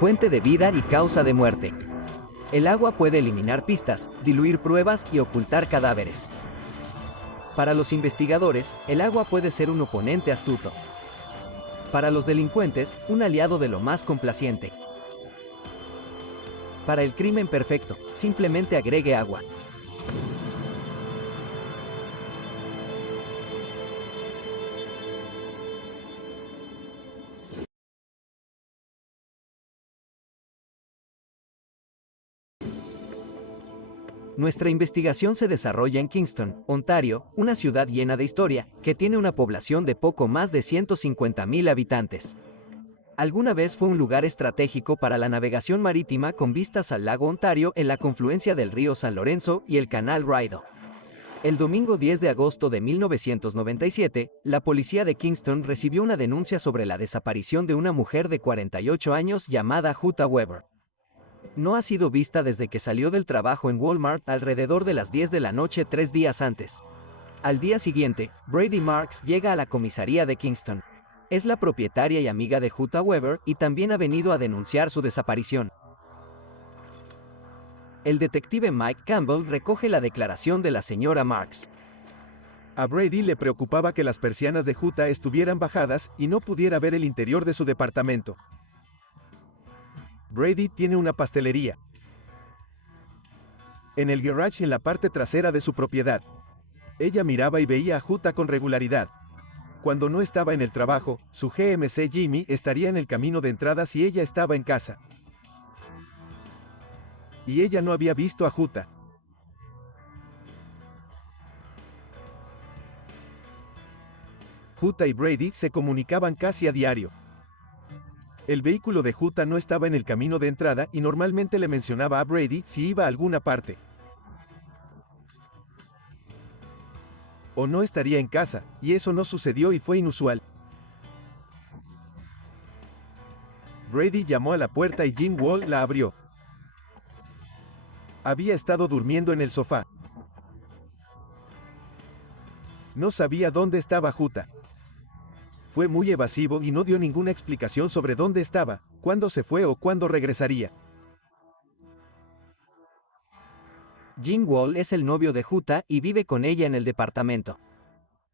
fuente de vida y causa de muerte. El agua puede eliminar pistas, diluir pruebas y ocultar cadáveres. Para los investigadores, el agua puede ser un oponente astuto. Para los delincuentes, un aliado de lo más complaciente. Para el crimen perfecto, simplemente agregue agua. Nuestra investigación se desarrolla en Kingston, Ontario, una ciudad llena de historia, que tiene una población de poco más de 150,000 habitantes. Alguna vez fue un lugar estratégico para la navegación marítima con vistas al lago Ontario en la confluencia del río San Lorenzo y el canal Rideau. El domingo 10 de agosto de 1997, la policía de Kingston recibió una denuncia sobre la desaparición de una mujer de 48 años llamada Jutta Weber. No ha sido vista desde que salió del trabajo en Walmart alrededor de las 10 de la noche 3 días antes. Al día siguiente, Brady Marks llega a la comisaría de Kingston. Es la propietaria y amiga de Jutta Weber y también ha venido a denunciar su desaparición. El detective Mike Campbell recoge la declaración de la señora Marks. A Brady le preocupaba que las persianas de Jutta estuvieran bajadas y no pudiera ver el interior de su departamento. Brady tiene una pastelería en el garage en la parte trasera de su propiedad. Ella miraba y veía a Jutta con regularidad. Cuando no estaba en el trabajo, su GMC Jimmy estaría en el camino de entrada si ella estaba en casa. Y ella no había visto a Jutta. Jutta y Brady se comunicaban casi a diario. El vehículo de Jutta no estaba en el camino de entrada y normalmente le mencionaba a Brady si iba a alguna parte. O no estaría en casa, y eso no sucedió y fue inusual. Brady llamó a la puerta y Jim Wall la abrió. Había estado durmiendo en el sofá. No sabía dónde estaba Jutta. Fue muy evasivo y no dio ninguna explicación sobre dónde estaba, cuándo se fue o cuándo regresaría. Jim Wall es el novio de Jutta y vive con ella en el departamento.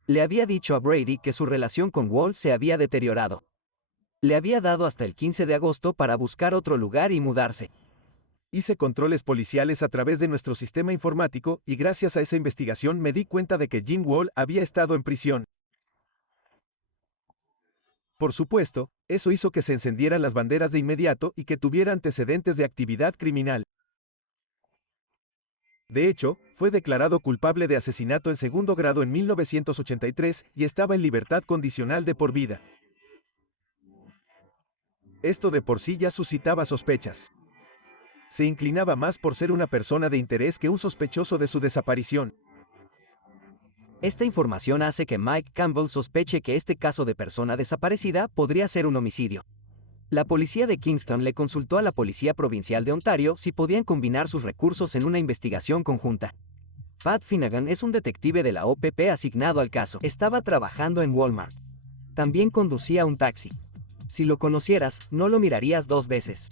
Le había dicho a Brady que su relación con Wall se había deteriorado. Le había dado hasta el 15 de agosto para buscar otro lugar y mudarse. Hice controles policiales a través de nuestro sistema informático y gracias a esa investigación me di cuenta de que Jim Wall había estado en prisión. Por supuesto, eso hizo que se encendieran las banderas de inmediato y que tuviera antecedentes de actividad criminal. De hecho, fue declarado culpable de asesinato en segundo grado en 1983 y estaba en libertad condicional de por vida. Esto de por sí ya suscitaba sospechas. Se inclinaba más por ser una persona de interés que un sospechoso de su desaparición. Esta información hace que Mike Campbell sospeche que este caso de persona desaparecida podría ser un homicidio. La policía de Kingston le consultó a la Policía Provincial de Ontario si podían combinar sus recursos en una investigación conjunta. Pat Finnegan es un detective de la OPP asignado al caso. Estaba trabajando en Walmart. También conducía un taxi. Si lo conocieras, no lo mirarías dos veces.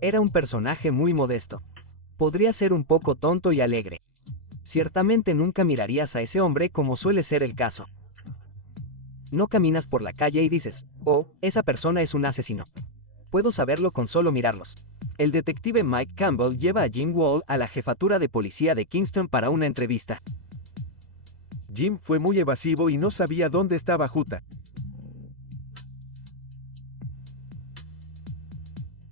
Era un personaje muy modesto. Podría ser un poco tonto y alegre. Ciertamente nunca mirarías a ese hombre como suele ser el caso. No caminas por la calle y dices, oh, esa persona es un asesino. Puedo saberlo con solo mirarlos. El detective Mike Campbell lleva a Jim Wall a la jefatura de policía de Kingston para una entrevista. Jim fue muy evasivo y no sabía dónde estaba Jutta.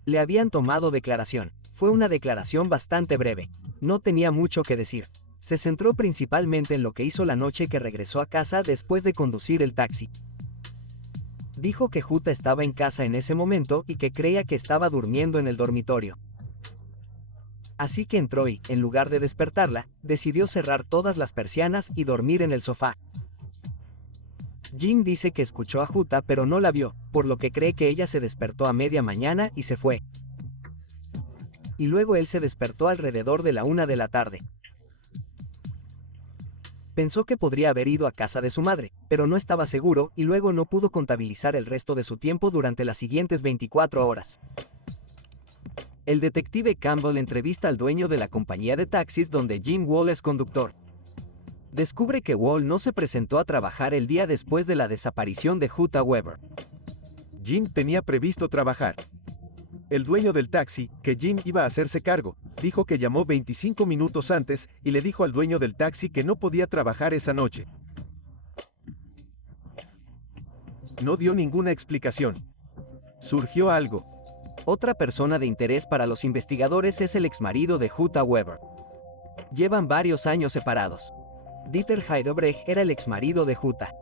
Le habían tomado declaración. Fue una declaración bastante breve. No tenía mucho que decir. Se centró principalmente en lo que hizo la noche que regresó a casa después de conducir el taxi. Dijo que Jutta estaba en casa en ese momento y que creía que estaba durmiendo en el dormitorio. Así que entró y, en lugar de despertarla, decidió cerrar todas las persianas y dormir en el sofá. Jim dice que escuchó a Jutta pero no la vio, por lo que cree que ella se despertó a media mañana y se fue. Y luego él se despertó alrededor de la 1 de la tarde. Pensó que podría haber ido a casa de su madre, pero no estaba seguro y luego no pudo contabilizar el resto de su tiempo durante las siguientes 24 horas. El detective Campbell entrevista al dueño de la compañía de taxis donde Jim Wall es conductor. Descubre que Wall no se presentó a trabajar el día después de la desaparición de Jutta Weber. Jim tenía previsto trabajar. El dueño del taxi, que Jim iba a hacerse cargo, dijo que llamó 25 minutos antes y le dijo al dueño del taxi que no podía trabajar esa noche. No dio ninguna explicación. Surgió algo. Otra persona de interés para los investigadores es el exmarido de Jutta Weber. Llevan varios años separados. Dieter Heidebrecht era el exmarido de Jutta.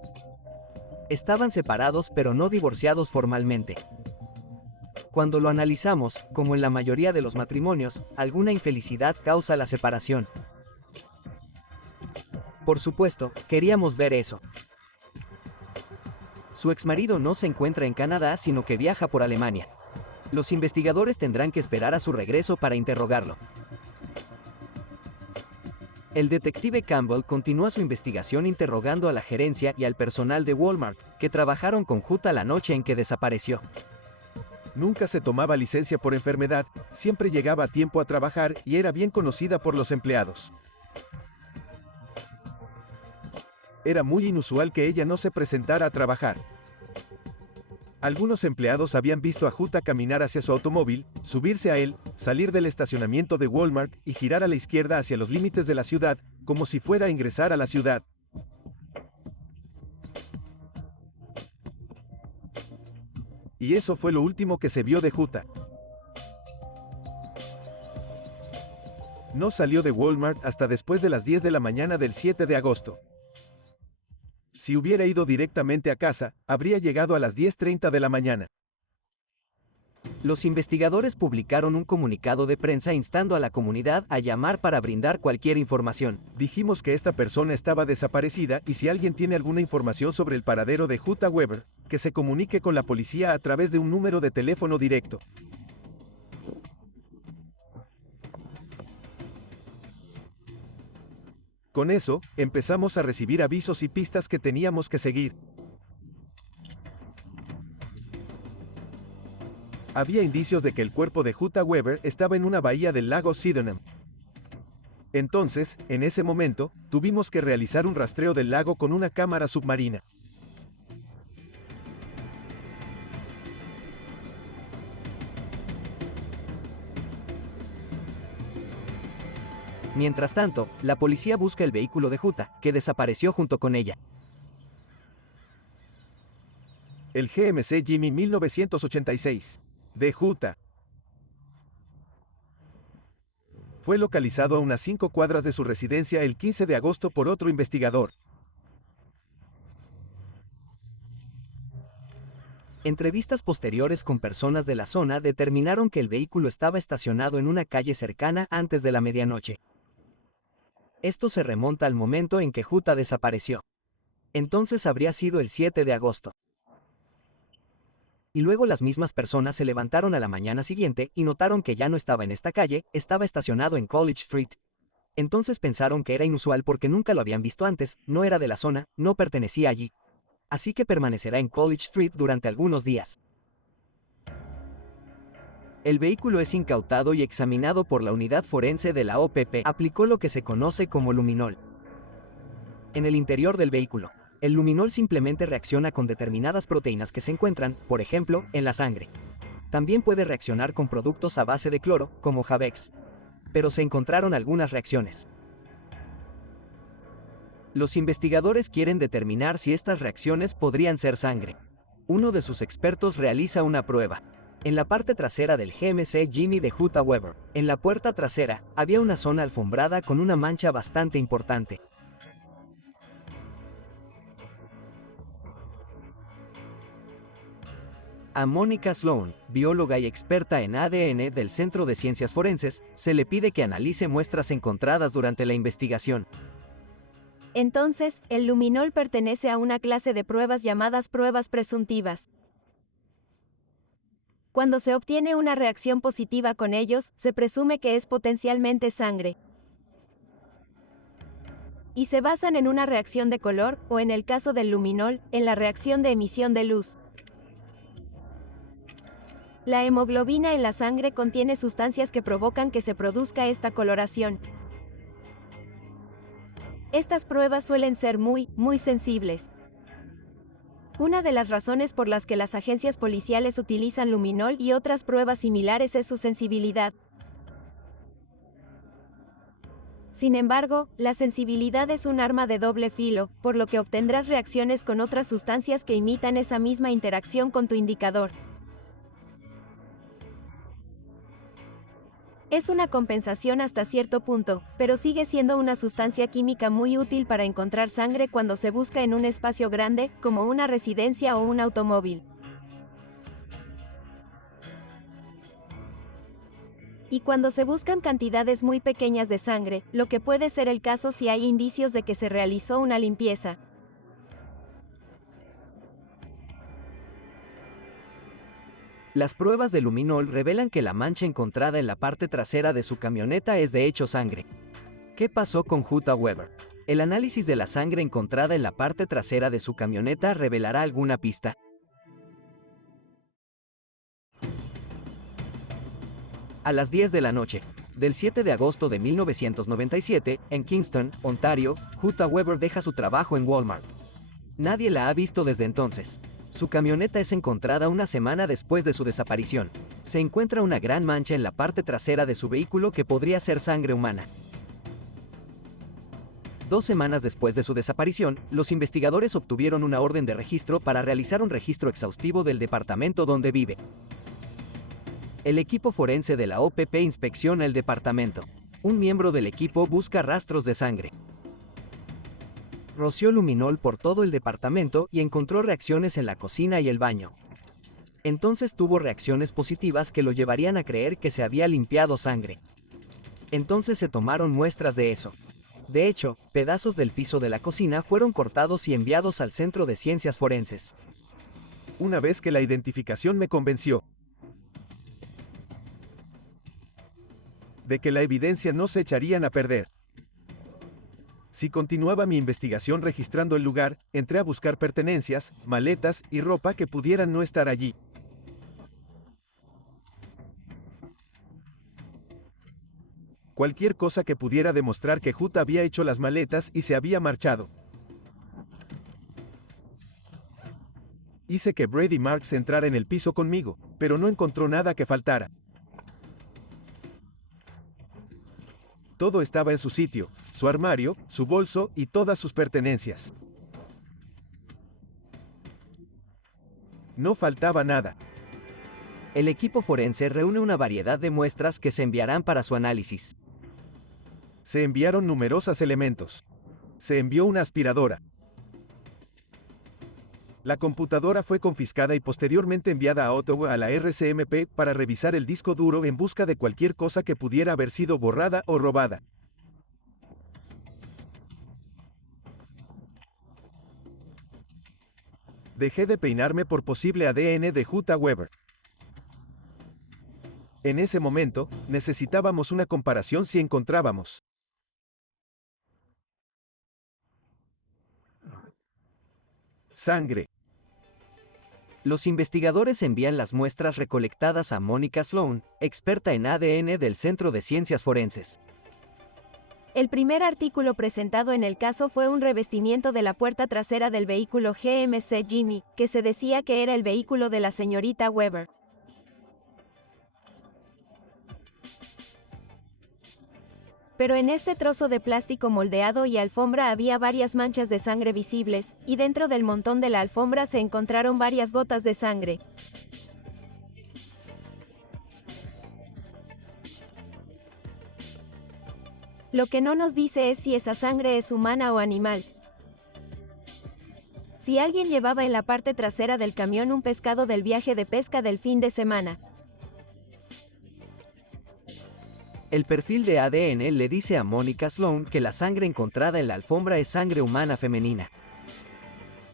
Estaban separados pero no divorciados formalmente. Cuando lo analizamos, como en la mayoría de los matrimonios, alguna infelicidad causa la separación. Por supuesto, queríamos ver eso. Su exmarido no se encuentra en Canadá, sino que viaja por Alemania. Los investigadores tendrán que esperar a su regreso para interrogarlo. El detective Campbell continúa su investigación interrogando a la gerencia y al personal de Walmart, que trabajaron con Jutta la noche en que desapareció. Nunca se tomaba licencia por enfermedad, siempre llegaba a tiempo a trabajar y era bien conocida por los empleados. Era muy inusual que ella no se presentara a trabajar. Algunos empleados habían visto a Jutta caminar hacia su automóvil, subirse a él, salir del estacionamiento de Walmart y girar a la izquierda hacia los límites de la ciudad, como si fuera a ingresar a la ciudad. Y eso fue lo último que se vio de Jutta. No salió de Walmart hasta después de las 10 de la mañana del 7 de agosto. Si hubiera ido directamente a casa, habría llegado a las 10:30 de la mañana. Los investigadores publicaron un comunicado de prensa instando a la comunidad a llamar para brindar cualquier información. Dijimos que esta persona estaba desaparecida y si alguien tiene alguna información sobre el paradero de Jutta Weber, que se comunique con la policía a través de un número de teléfono directo. Con eso, empezamos a recibir avisos y pistas que teníamos que seguir. Había indicios de que el cuerpo de Jutta Weber estaba en una bahía del lago Sydenham. Entonces, en ese momento, tuvimos que realizar un rastreo del lago con una cámara submarina. Mientras tanto, la policía busca el vehículo de Jutta, que desapareció junto con ella. El GMC Jimmy 1986. De Jutta. Fue localizado a unas 5 cuadras de su residencia el 15 de agosto por otro investigador. Entrevistas posteriores con personas de la zona determinaron que el vehículo estaba estacionado en una calle cercana antes de la medianoche. Esto se remonta al momento en que Jutta desapareció. Entonces habría sido el 7 de agosto. Y luego las mismas personas se levantaron a la mañana siguiente y notaron que ya no estaba en esta calle, estaba estacionado en College Street. Entonces pensaron que era inusual porque nunca lo habían visto antes, no era de la zona, no pertenecía allí. Así que permanecerá en College Street durante algunos días. El vehículo es incautado y examinado por la unidad forense de la OPP. Aplicó lo que se conoce como luminol. En el interior del vehículo, el luminol simplemente reacciona con determinadas proteínas que se encuentran, por ejemplo, en la sangre. También puede reaccionar con productos a base de cloro, como Javex. Pero se encontraron algunas reacciones. Los investigadores quieren determinar si estas reacciones podrían ser sangre. Uno de sus expertos realiza una prueba. En la parte trasera del GMC Jimmy de Jutta Weber, en la puerta trasera, había una zona alfombrada con una mancha bastante importante. A Mónica Sloan, bióloga y experta en ADN del Centro de Ciencias Forenses, se le pide que analice muestras encontradas durante la investigación. Entonces, el luminol pertenece a una clase de pruebas llamadas pruebas presuntivas. Cuando se obtiene una reacción positiva con ellos, se presume que es potencialmente sangre. Y se basan en una reacción de color, o en el caso del luminol, en la reacción de emisión de luz. La hemoglobina en la sangre contiene sustancias que provocan que se produzca esta coloración. Estas pruebas suelen ser muy sensibles. Una de las razones por las que las agencias policiales utilizan luminol y otras pruebas similares es su sensibilidad. Sin embargo, la sensibilidad es un arma de doble filo, por lo que obtendrás reacciones con otras sustancias que imitan esa misma interacción con tu indicador. Es una compensación hasta cierto punto, pero sigue siendo una sustancia química muy útil para encontrar sangre cuando se busca en un espacio grande, como una residencia o un automóvil. Y cuando se buscan cantidades muy pequeñas de sangre, lo que puede ser el caso si hay indicios de que se realizó una limpieza. Las pruebas de luminol revelan que la mancha encontrada en la parte trasera de su camioneta es de hecho sangre. ¿Qué pasó con Jutta Weber? ¿El análisis de la sangre encontrada en la parte trasera de su camioneta revelará alguna pista? A las 10 de la noche, del 7 de agosto de 1997, en Kingston, Ontario, Jutta Weber deja su trabajo en Walmart. Nadie la ha visto desde entonces. Su camioneta es encontrada una semana después de su desaparición. Se encuentra una gran mancha en la parte trasera de su vehículo que podría ser sangre humana. 2 semanas después de su desaparición, los investigadores obtuvieron una orden de registro para realizar un registro exhaustivo del departamento donde vive. El equipo forense de la OPP inspecciona el departamento. Un miembro del equipo busca rastros de sangre. Roció luminol por todo el departamento y encontró reacciones en la cocina y el baño. Entonces tuvo reacciones positivas que lo llevarían a creer que se había limpiado sangre. Entonces se tomaron muestras de eso. De hecho, pedazos del piso de la cocina fueron cortados y enviados al Centro de Ciencias Forenses. Una vez que la identificación me convenció de que la evidencia no se echarían a perder. Si continuaba mi investigación registrando el lugar, entré a buscar pertenencias, maletas y ropa que pudieran no estar allí. Cualquier cosa que pudiera demostrar que Jutta había hecho las maletas y se había marchado. Hice que Brady Marks entrara en el piso conmigo, pero no encontró nada que faltara. Todo estaba en su sitio, su armario, su bolso y todas sus pertenencias. No faltaba nada. El equipo forense reúne una variedad de muestras que se enviarán para su análisis. Se enviaron numerosos elementos. Se envió una aspiradora. La computadora fue confiscada y posteriormente enviada a Ottawa a la RCMP para revisar el disco duro en busca de cualquier cosa que pudiera haber sido borrada o robada. Dejé de peinarme por posible ADN de Jutta Weber. En ese momento, necesitábamos una comparación si encontrábamos sangre. Los investigadores envían las muestras recolectadas a Monica Sloan, experta en ADN del Centro de Ciencias Forenses. El primer artículo presentado en el caso fue un revestimiento de la puerta trasera del vehículo GMC Jimmy, que se decía que era el vehículo de la señorita Weber. Pero en este trozo de plástico moldeado y alfombra había varias manchas de sangre visibles, y dentro del montón de la alfombra se encontraron varias gotas de sangre. Lo que no nos dice es si esa sangre es humana o animal. Si alguien llevaba en la parte trasera del camión un pescado del viaje de pesca del fin de semana. El perfil de ADN le dice a Monica Sloan que la sangre encontrada en la alfombra es sangre humana femenina.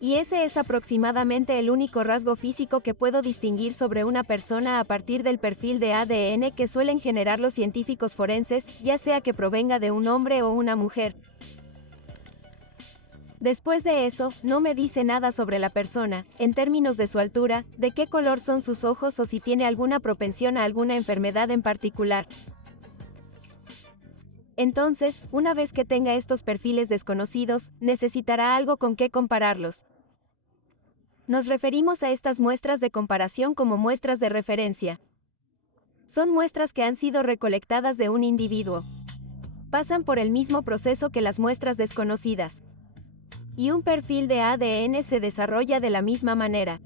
Y ese es aproximadamente el único rasgo físico que puedo distinguir sobre una persona a partir del perfil de ADN que suelen generar los científicos forenses, ya sea que provenga de un hombre o una mujer. Después de eso, no me dice nada sobre la persona, en términos de su altura, de qué color son sus ojos o si tiene alguna propensión a alguna enfermedad en particular. Entonces, una vez que tenga estos perfiles desconocidos, necesitará algo con qué compararlos. Nos referimos a estas muestras de comparación como muestras de referencia. Son muestras que han sido recolectadas de un individuo. Pasan por el mismo proceso que las muestras desconocidas. Y un perfil de ADN se desarrolla de la misma manera.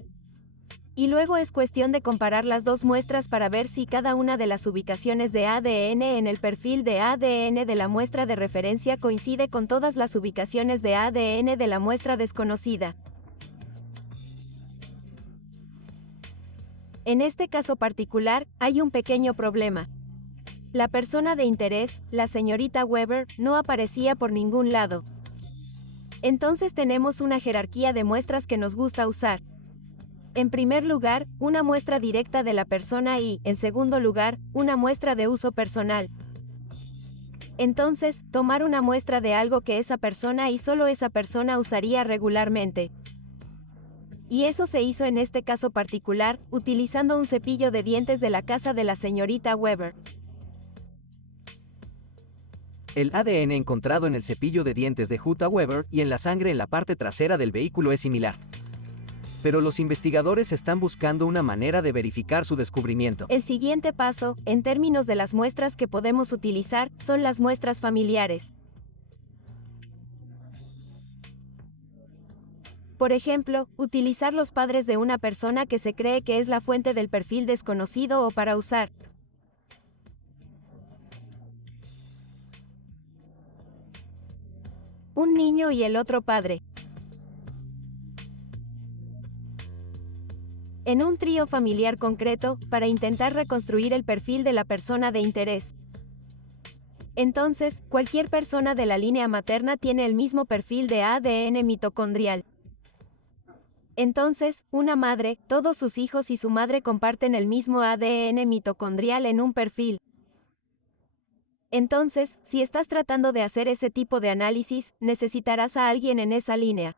Y luego es cuestión de comparar las dos muestras para ver si cada una de las ubicaciones de ADN en el perfil de ADN de la muestra de referencia coincide con todas las ubicaciones de ADN de la muestra desconocida. En este caso particular, hay un pequeño problema. La persona de interés, la señorita Weber, no aparecía por ningún lado. Entonces tenemos una jerarquía de muestras que nos gusta usar. En primer lugar, una muestra directa de la persona y, en segundo lugar, una muestra de uso personal. Entonces, tomar una muestra de algo que esa persona y solo esa persona usaría regularmente. Y eso se hizo en este caso particular, utilizando un cepillo de dientes de la casa de la señorita Weber. El ADN encontrado en el cepillo de dientes de Jutta Weber y en la sangre en la parte trasera del vehículo es similar. Pero los investigadores están buscando una manera de verificar su descubrimiento. El siguiente paso, en términos de las muestras que podemos utilizar, son las muestras familiares. Por ejemplo, utilizar los padres de una persona que se cree que es la fuente del perfil desconocido o para usar un niño y el otro padre. En un trío familiar concreto, para intentar reconstruir el perfil de la persona de interés. Entonces, cualquier persona de la línea materna tiene el mismo perfil de ADN mitocondrial. Entonces, una madre, todos sus hijos y su madre comparten el mismo ADN mitocondrial en un perfil. Entonces, si estás tratando de hacer ese tipo de análisis, necesitarás a alguien en esa línea.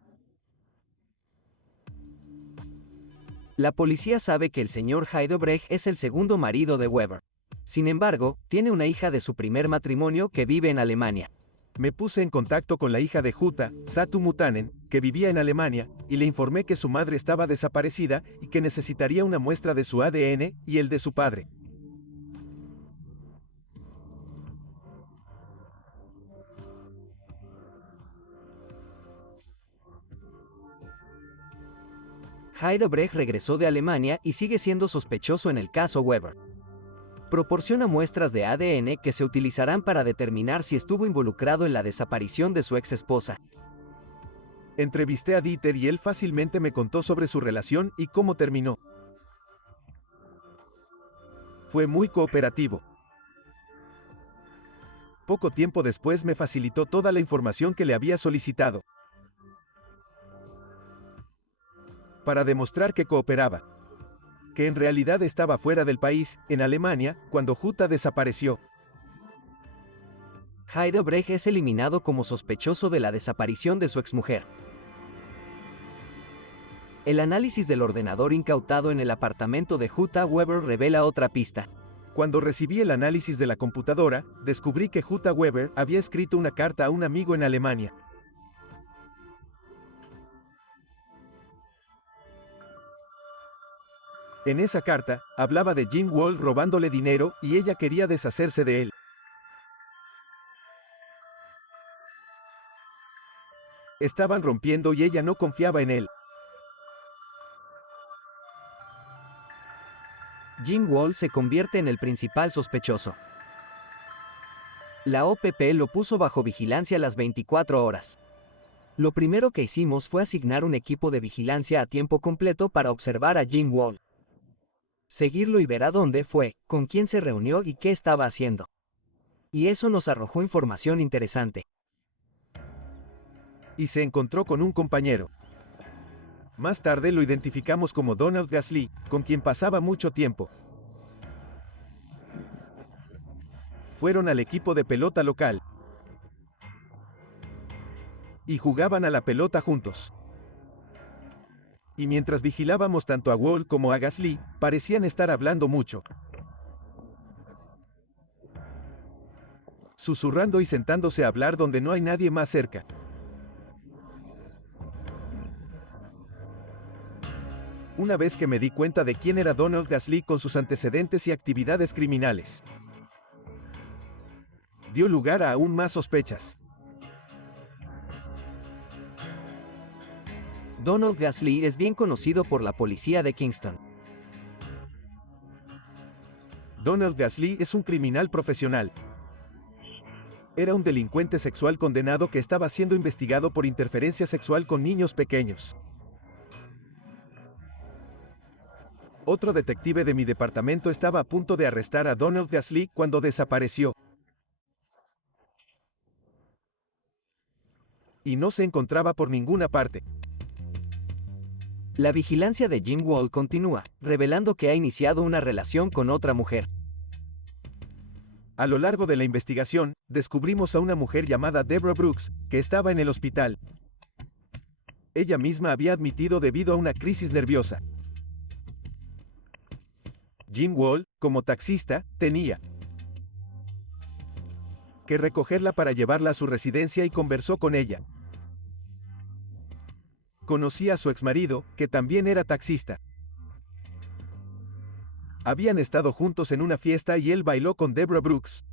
La policía sabe que el señor Heidebrecht es el segundo marido de Weber. Sin embargo, tiene una hija de su primer matrimonio que vive en Alemania. Me puse en contacto con la hija de Jutta, Satu Mutanen, que vivía en Alemania, y le informé que su madre estaba desaparecida y que necesitaría una muestra de su ADN y el de su padre. Heidebrecht regresó de Alemania y sigue siendo sospechoso en el caso Weber. Proporciona muestras de ADN que se utilizarán para determinar si estuvo involucrado en la desaparición de su ex esposa. Entrevisté a Dieter y él fácilmente me contó sobre su relación y cómo terminó. Fue muy cooperativo. Poco tiempo después me facilitó toda la información que le había solicitado. Para demostrar que cooperaba. Que en realidad estaba fuera del país, en Alemania, cuando Jutta desapareció. Heidebrecht es eliminado como sospechoso de la desaparición de su exmujer. El análisis del ordenador incautado en el apartamento de Jutta Weber revela otra pista. Cuando recibí el análisis de la computadora, descubrí que Jutta Weber había escrito una carta a un amigo en Alemania. En esa carta, hablaba de Jim Wall robándole dinero y ella quería deshacerse de él. Estaban rompiendo y ella no confiaba en él. Jim Wall se convierte en el principal sospechoso. La OPP lo puso bajo vigilancia las 24 horas. Lo primero que hicimos fue asignar un equipo de vigilancia a tiempo completo para observar a Jim Wall. Seguirlo y ver a dónde fue, con quién se reunió y qué estaba haciendo. Y eso nos arrojó información interesante. Y se encontró con un compañero. Más tarde lo identificamos como Donald Gasly, con quien pasaba mucho tiempo. Fueron al equipo de pelota local. y jugaban a la pelota juntos. Y mientras vigilábamos tanto a Wall como a Gasly, parecían estar hablando mucho, susurrando y sentándose a hablar donde no hay nadie más cerca. Una vez que me di cuenta de quién era Donald Gasly con sus antecedentes y actividades criminales, dio lugar a aún más sospechas. Donald Gasly es bien conocido por la policía de Kingston. Donald Gasly es un criminal profesional. Era un delincuente sexual condenado que estaba siendo investigado por interferencia sexual con niños pequeños. Otro detective de mi departamento estaba a punto de arrestar a Donald Gasly cuando desapareció. Y no se encontraba por ninguna parte. La vigilancia de Jim Wall continúa, revelando que ha iniciado una relación con otra mujer. A lo largo de la investigación, descubrimos a una mujer llamada Deborah Brooks, que estaba en el hospital. Ella misma había admitido debido a una crisis nerviosa. Jim Wall, como taxista, tenía que recogerla para llevarla a su residencia y conversó con ella. Conocía a su exmarido, que también era taxista. Habían estado juntos en una fiesta y él bailó con Deborah Brooks.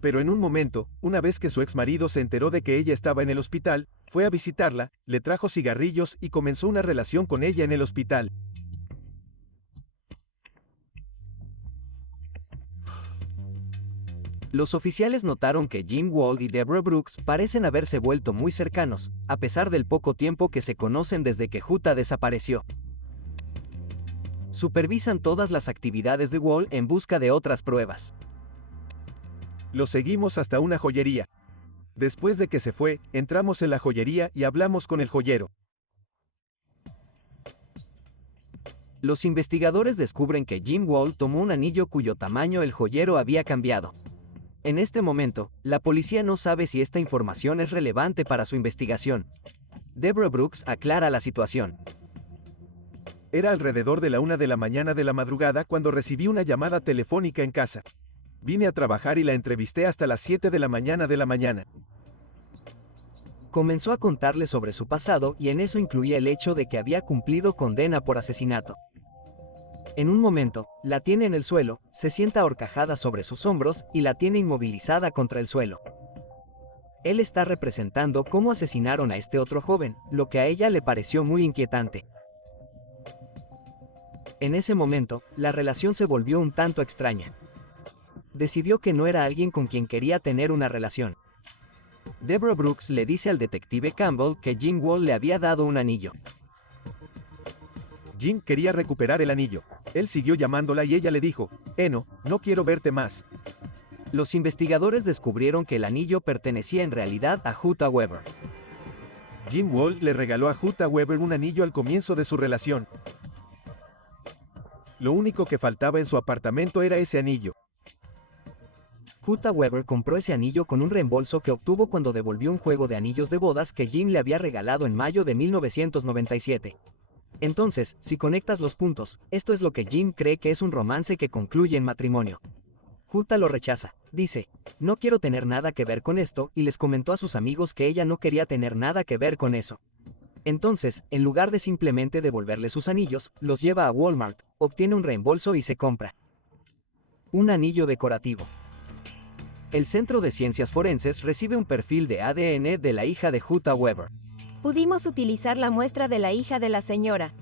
Pero en un momento, una vez que su exmarido se enteró de que ella estaba en el hospital, fue a visitarla, le trajo cigarrillos y comenzó una relación con ella en el hospital. Los oficiales notaron que Jim Wall y Deborah Brooks parecen haberse vuelto muy cercanos, a pesar del poco tiempo que se conocen desde que Jutta desapareció. Supervisan todas las actividades de Wall en busca de otras pruebas. Lo seguimos hasta una joyería. Después de que se fue, entramos en la joyería y hablamos con el joyero. Los investigadores descubren que Jim Wall tomó un anillo cuyo tamaño el joyero había cambiado. En este momento, la policía no sabe si esta información es relevante para su investigación. Deborah Brooks aclara la situación. Era alrededor de la 1 de la mañana de la madrugada cuando recibí una llamada telefónica en casa. Vine a trabajar y la entrevisté hasta las 7 de la mañana. Comenzó a contarle sobre su pasado y en eso incluía el hecho de que había cumplido condena por asesinato. En un momento, la tiene en el suelo, se sienta ahorcajada sobre sus hombros y la tiene inmovilizada contra el suelo. Él está representando cómo asesinaron a este otro joven, lo que a ella le pareció muy inquietante. En ese momento, la relación se volvió un tanto extraña. Decidió que no era alguien con quien quería tener una relación. Deborah Brooks le dice al detective Campbell que Jim Wall le había dado un anillo. Jim quería recuperar el anillo. Él siguió llamándola y ella le dijo, no quiero verte más. Los investigadores descubrieron que el anillo pertenecía en realidad a Jutta Weber. Jim Wall le regaló a Jutta Weber un anillo al comienzo de su relación. Lo único que faltaba en su apartamento era ese anillo. Jutta Weber compró ese anillo con un reembolso que obtuvo cuando devolvió un juego de anillos de bodas que Jim le había regalado en mayo de 1997. Entonces, si conectas los puntos, esto es lo que Jim cree que es un romance que concluye en matrimonio. Jutta lo rechaza, dice, no quiero tener nada que ver con esto, y les comentó a sus amigos que ella no quería tener nada que ver con eso. Entonces, en lugar de simplemente devolverle sus anillos, los lleva a Walmart, obtiene un reembolso y se compra un anillo decorativo. El Centro de Ciencias Forenses recibe un perfil de ADN de la hija de Jutta Weber. Pudimos utilizar la muestra de la hija de la señora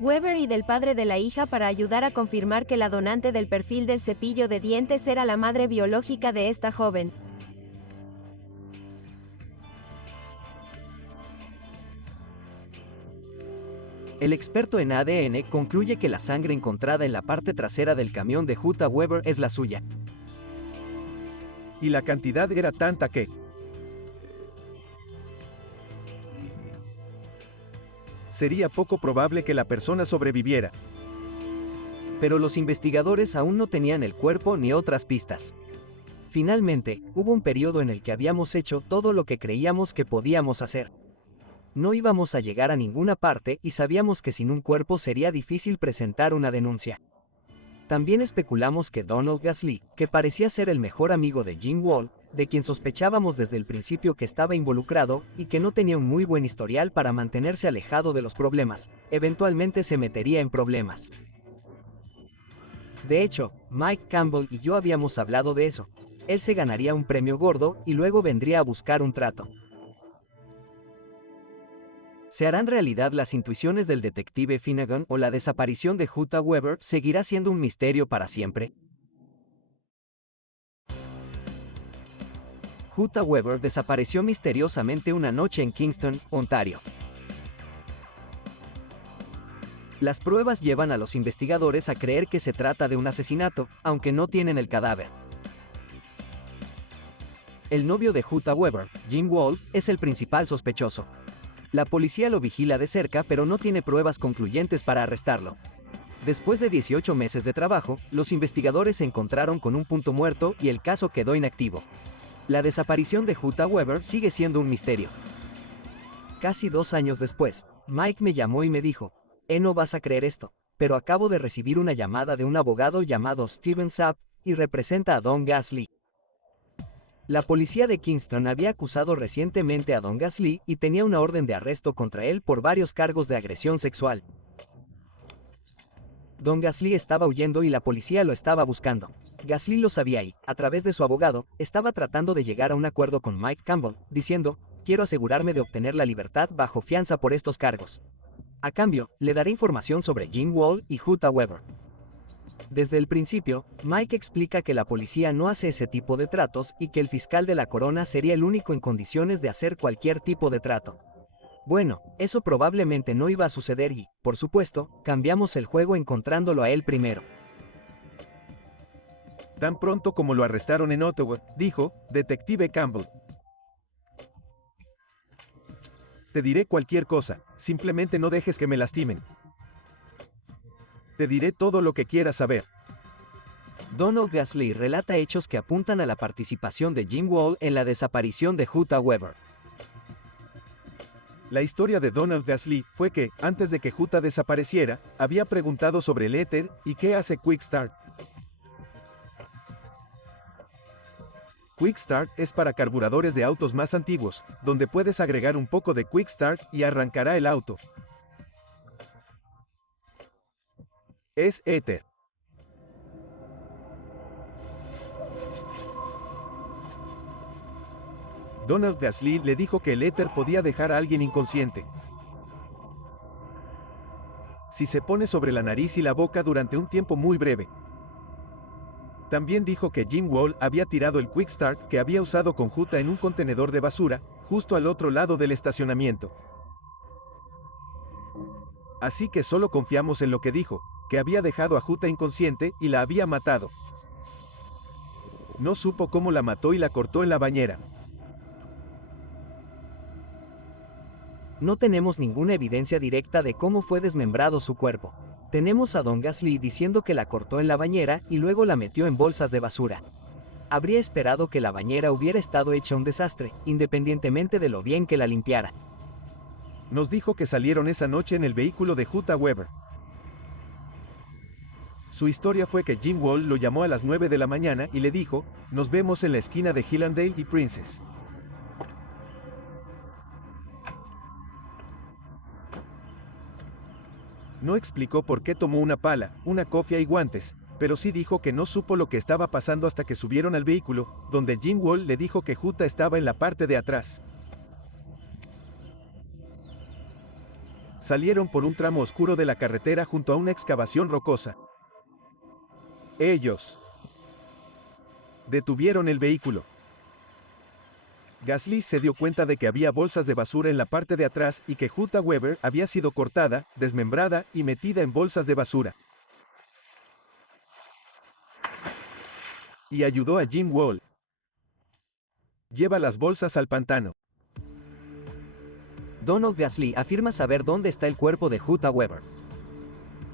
Weber y del padre de la hija para ayudar a confirmar que la donante del perfil del cepillo de dientes era la madre biológica de esta joven. El experto en ADN concluye que la sangre encontrada en la parte trasera del camión de Jutta Weber es la suya. Y la cantidad era tanta que sería poco probable que la persona sobreviviera. pero los investigadores aún no tenían el cuerpo ni otras pistas. Finalmente, hubo un periodo en el que habíamos hecho todo lo que creíamos que podíamos hacer. No íbamos a llegar a ninguna parte y sabíamos que sin un cuerpo sería difícil presentar una denuncia. También especulamos que Donald Gasly, que parecía ser el mejor amigo de Jim Wall, de quien sospechábamos desde el principio que estaba involucrado y que no tenía un muy buen historial para mantenerse alejado de los problemas, eventualmente se metería en problemas. De hecho, Mike Campbell y yo habíamos hablado de eso. Él se ganaría un premio gordo y luego vendría a buscar un trato. ¿Se harán realidad las intuiciones del detective Finnegan o la desaparición de Jutta Weber seguirá siendo un misterio para siempre? Jutta Weber desapareció misteriosamente una noche en Kingston, Ontario. Las pruebas llevan a los investigadores a creer que se trata de un asesinato, aunque no tienen el cadáver. El novio de Jutta Weber, Jim Wall, es el principal sospechoso. La policía lo vigila de cerca, pero no tiene pruebas concluyentes para arrestarlo. Después de 18 meses de trabajo, los investigadores se encontraron con un punto muerto y el caso quedó inactivo. La desaparición de Jutta Weber sigue siendo un misterio. Casi 2 años después, Mike me llamó y me dijo: no vas a creer esto, pero acabo de recibir una llamada de un abogado llamado Steven Sapp, y representa a Don Gasly. La policía de Kingston había acusado recientemente a Don Gasly y tenía una orden de arresto contra él por varios cargos de agresión sexual. Don Gasly estaba huyendo y la policía lo estaba buscando. Gasly lo sabía y, a través de su abogado, estaba tratando de llegar a un acuerdo con Mike Campbell, diciendo: quiero asegurarme de obtener la libertad bajo fianza por estos cargos. A cambio, le daré información sobre Jim Wall y Jutta Weber. Desde el principio, Mike explica que la policía no hace ese tipo de tratos y que el fiscal de la corona sería el único en condiciones de hacer cualquier tipo de trato. Bueno, eso probablemente no iba a suceder y, por supuesto, cambiamos el juego encontrándolo a él primero. Tan pronto como lo arrestaron en Ottawa, dijo, Detective Campbell. Te diré cualquier cosa, simplemente no dejes que me lastimen. Te diré todo lo que quieras saber. Donald Gasly relata hechos que apuntan a la participación de Jim Wall en la desaparición de Jutta Weber. La historia de Donald Gasly fue que, antes de que Jutta desapareciera, había preguntado sobre el éter y qué hace Quick Start. Quick Start es para carburadores de autos más antiguos, donde puedes agregar un poco de Quick Start y arrancará el auto. Es éter. Donald Gasly le dijo que el éter podía dejar a alguien inconsciente si se pone sobre la nariz y la boca durante un tiempo muy breve. También dijo que Jim Wall había tirado el Quick Start que había usado con Jutta en un contenedor de basura, justo al otro lado del estacionamiento. Así que solo confiamos en lo que dijo, que había dejado a Jutta inconsciente y la había matado. No supo cómo la mató y la cortó en la bañera. No tenemos ninguna evidencia directa de cómo fue desmembrado su cuerpo. Tenemos a Don Gasly diciendo que la cortó en la bañera y luego la metió en bolsas de basura. Habría esperado que la bañera hubiera estado hecha un desastre, independientemente de lo bien que la limpiara. Nos dijo que salieron esa noche en el vehículo de Jutta Weber. Su historia fue que Jim Wall lo llamó a las 9 de la mañana y le dijo, nos vemos en la esquina de Hillandale y Princess. No explicó por qué tomó una pala, una cofia y guantes, pero sí dijo que no supo lo que estaba pasando hasta que subieron al vehículo, donde Jim Wall le dijo que Jutta estaba en la parte de atrás. Salieron por un tramo oscuro de la carretera junto a una excavación rocosa. Ellos detuvieron el vehículo. Gasly se dio cuenta de que había bolsas de basura en la parte de atrás y que Jutta Weber había sido cortada, desmembrada y metida en bolsas de basura. Y ayudó a Jim Wall. Lleva las bolsas al pantano. Donald Gasly afirma saber dónde está el cuerpo de Jutta Weber.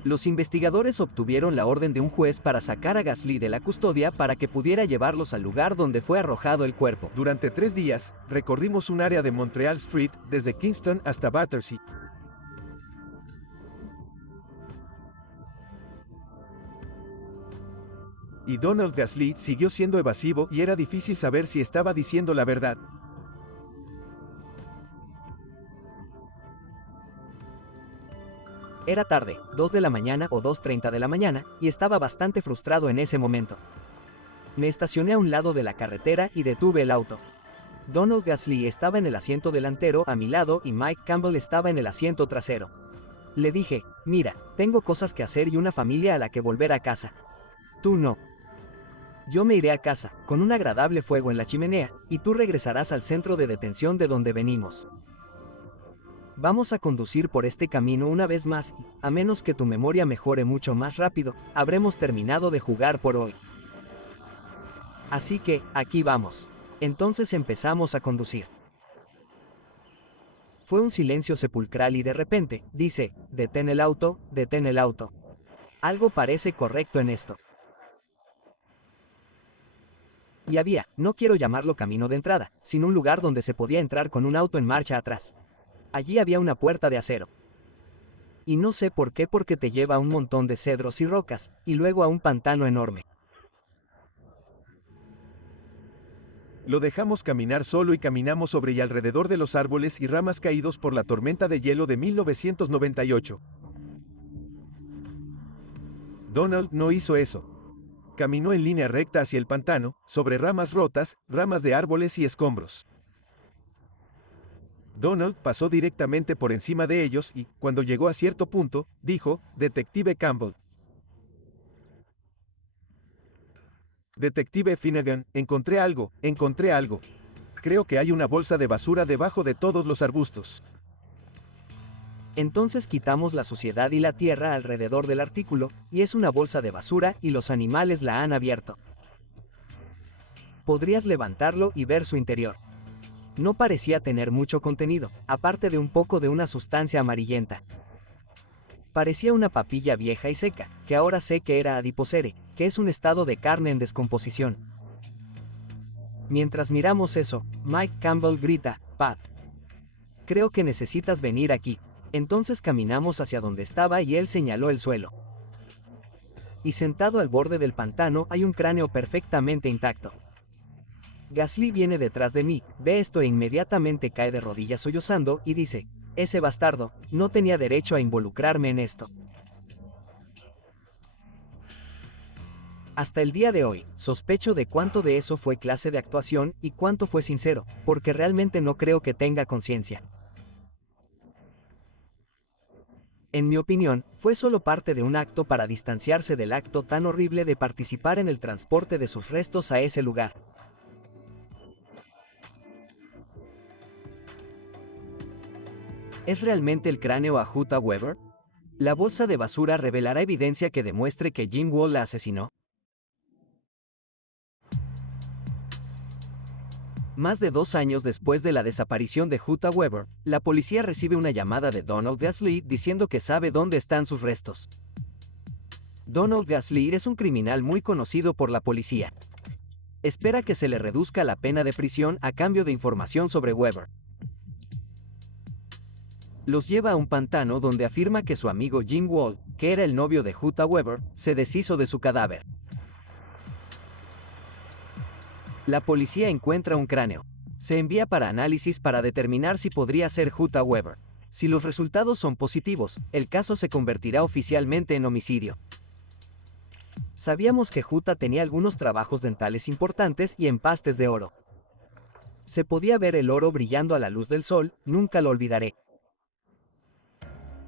Los investigadores obtuvieron la orden de un juez para sacar a Gasly de la custodia para que pudiera llevarlos al lugar donde fue arrojado el cuerpo. Durante 3 días, recorrimos un área de Montreal Street, desde Kingston hasta Battersea. Y Donald Gasly siguió siendo evasivo y era difícil saber si estaba diciendo la verdad. Era tarde, 2 de la mañana o 2:30 de la mañana, y estaba bastante frustrado en ese momento. Me estacioné a un lado de la carretera y detuve el auto. Donald Gasly estaba en el asiento delantero a mi lado y Mike Campbell estaba en el asiento trasero. Le dije, mira, tengo cosas que hacer y una familia a la que volver a casa. Tú no. Yo me iré a casa, con un agradable fuego en la chimenea, y tú regresarás al centro de detención de donde venimos. Vamos a conducir por este camino una vez más y, a menos que tu memoria mejore mucho más rápido, habremos terminado de jugar por hoy. Así que, aquí vamos. Entonces empezamos a conducir. Fue un silencio sepulcral y de repente, dice, detén el auto, detén el auto. Algo parece correcto en esto. Y había, no quiero llamarlo camino de entrada, sino un lugar donde se podía entrar con un auto en marcha atrás. Allí había una puerta de acero. Y no sé por qué, porque te lleva a un montón de cedros y rocas, y luego a un pantano enorme. Lo dejamos caminar solo y caminamos sobre y alrededor de los árboles y ramas caídos por la tormenta de hielo de 1998. Donald no hizo eso. Caminó en línea recta hacia el pantano, sobre ramas rotas, ramas de árboles y escombros. Donald pasó directamente por encima de ellos y, cuando llegó a cierto punto, dijo, Detective Campbell. Detective Finnegan, encontré algo. Creo que hay una bolsa de basura debajo de todos los arbustos. Entonces quitamos la suciedad y la tierra alrededor del artículo, y es una bolsa de basura y los animales la han abierto. Podrías levantarlo y ver su interior. No parecía tener mucho contenido, aparte de un poco de una sustancia amarillenta. Parecía una papilla vieja y seca, que ahora sé que era adipocere, que es un estado de carne en descomposición. Mientras miramos eso, Mike Campbell grita, Pat. Creo que necesitas venir aquí. Entonces caminamos hacia donde estaba y él señaló el suelo. Y sentado al borde del pantano hay un cráneo perfectamente intacto. Gasly viene detrás de mí, ve esto e inmediatamente cae de rodillas sollozando y dice, ese bastardo, no tenía derecho a involucrarme en esto. Hasta el día de hoy, sospecho de cuánto de eso fue clase de actuación y cuánto fue sincero, porque realmente no creo que tenga conciencia. En mi opinión, fue solo parte de un acto para distanciarse del acto tan horrible de participar en el transporte de sus restos a ese lugar. ¿Es realmente el cráneo a Jutta Weber? ¿La bolsa de basura revelará evidencia que demuestre que Jim Wall la asesinó? Más de 2 años después de la desaparición de Jutta Weber, la policía recibe una llamada de Donald Gasly diciendo que sabe dónde están sus restos. Donald Gasly es un criminal muy conocido por la policía. Espera que se le reduzca la pena de prisión a cambio de información sobre Weber. Los lleva a un pantano donde afirma que su amigo Jim Wall, que era el novio de Jutta Weber, se deshizo de su cadáver. La policía encuentra un cráneo. Se envía para análisis para determinar si podría ser Jutta Weber. Si los resultados son positivos, el caso se convertirá oficialmente en homicidio. Sabíamos que Jutta tenía algunos trabajos dentales importantes y empastes de oro. Se podía ver el oro brillando a la luz del sol, nunca lo olvidaré.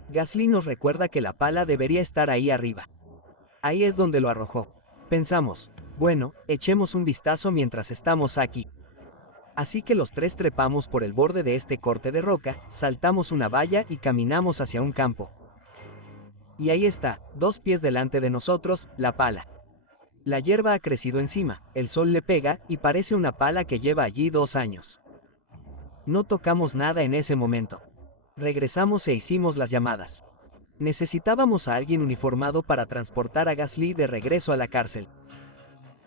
Gasly nos recuerda que la pala debería estar ahí arriba. Ahí es donde lo arrojó. Pensamos, bueno, echemos un vistazo mientras estamos aquí. Así que los tres trepamos por el borde de este corte de roca, saltamos una valla y caminamos hacia un campo. Y ahí está, 2 pies delante de nosotros, la pala. La hierba ha crecido encima, el sol le pega y parece una pala que lleva allí 2 años. No tocamos nada en ese momento. Regresamos e hicimos las llamadas. Necesitábamos a alguien uniformado para transportar a Gasly de regreso a la cárcel.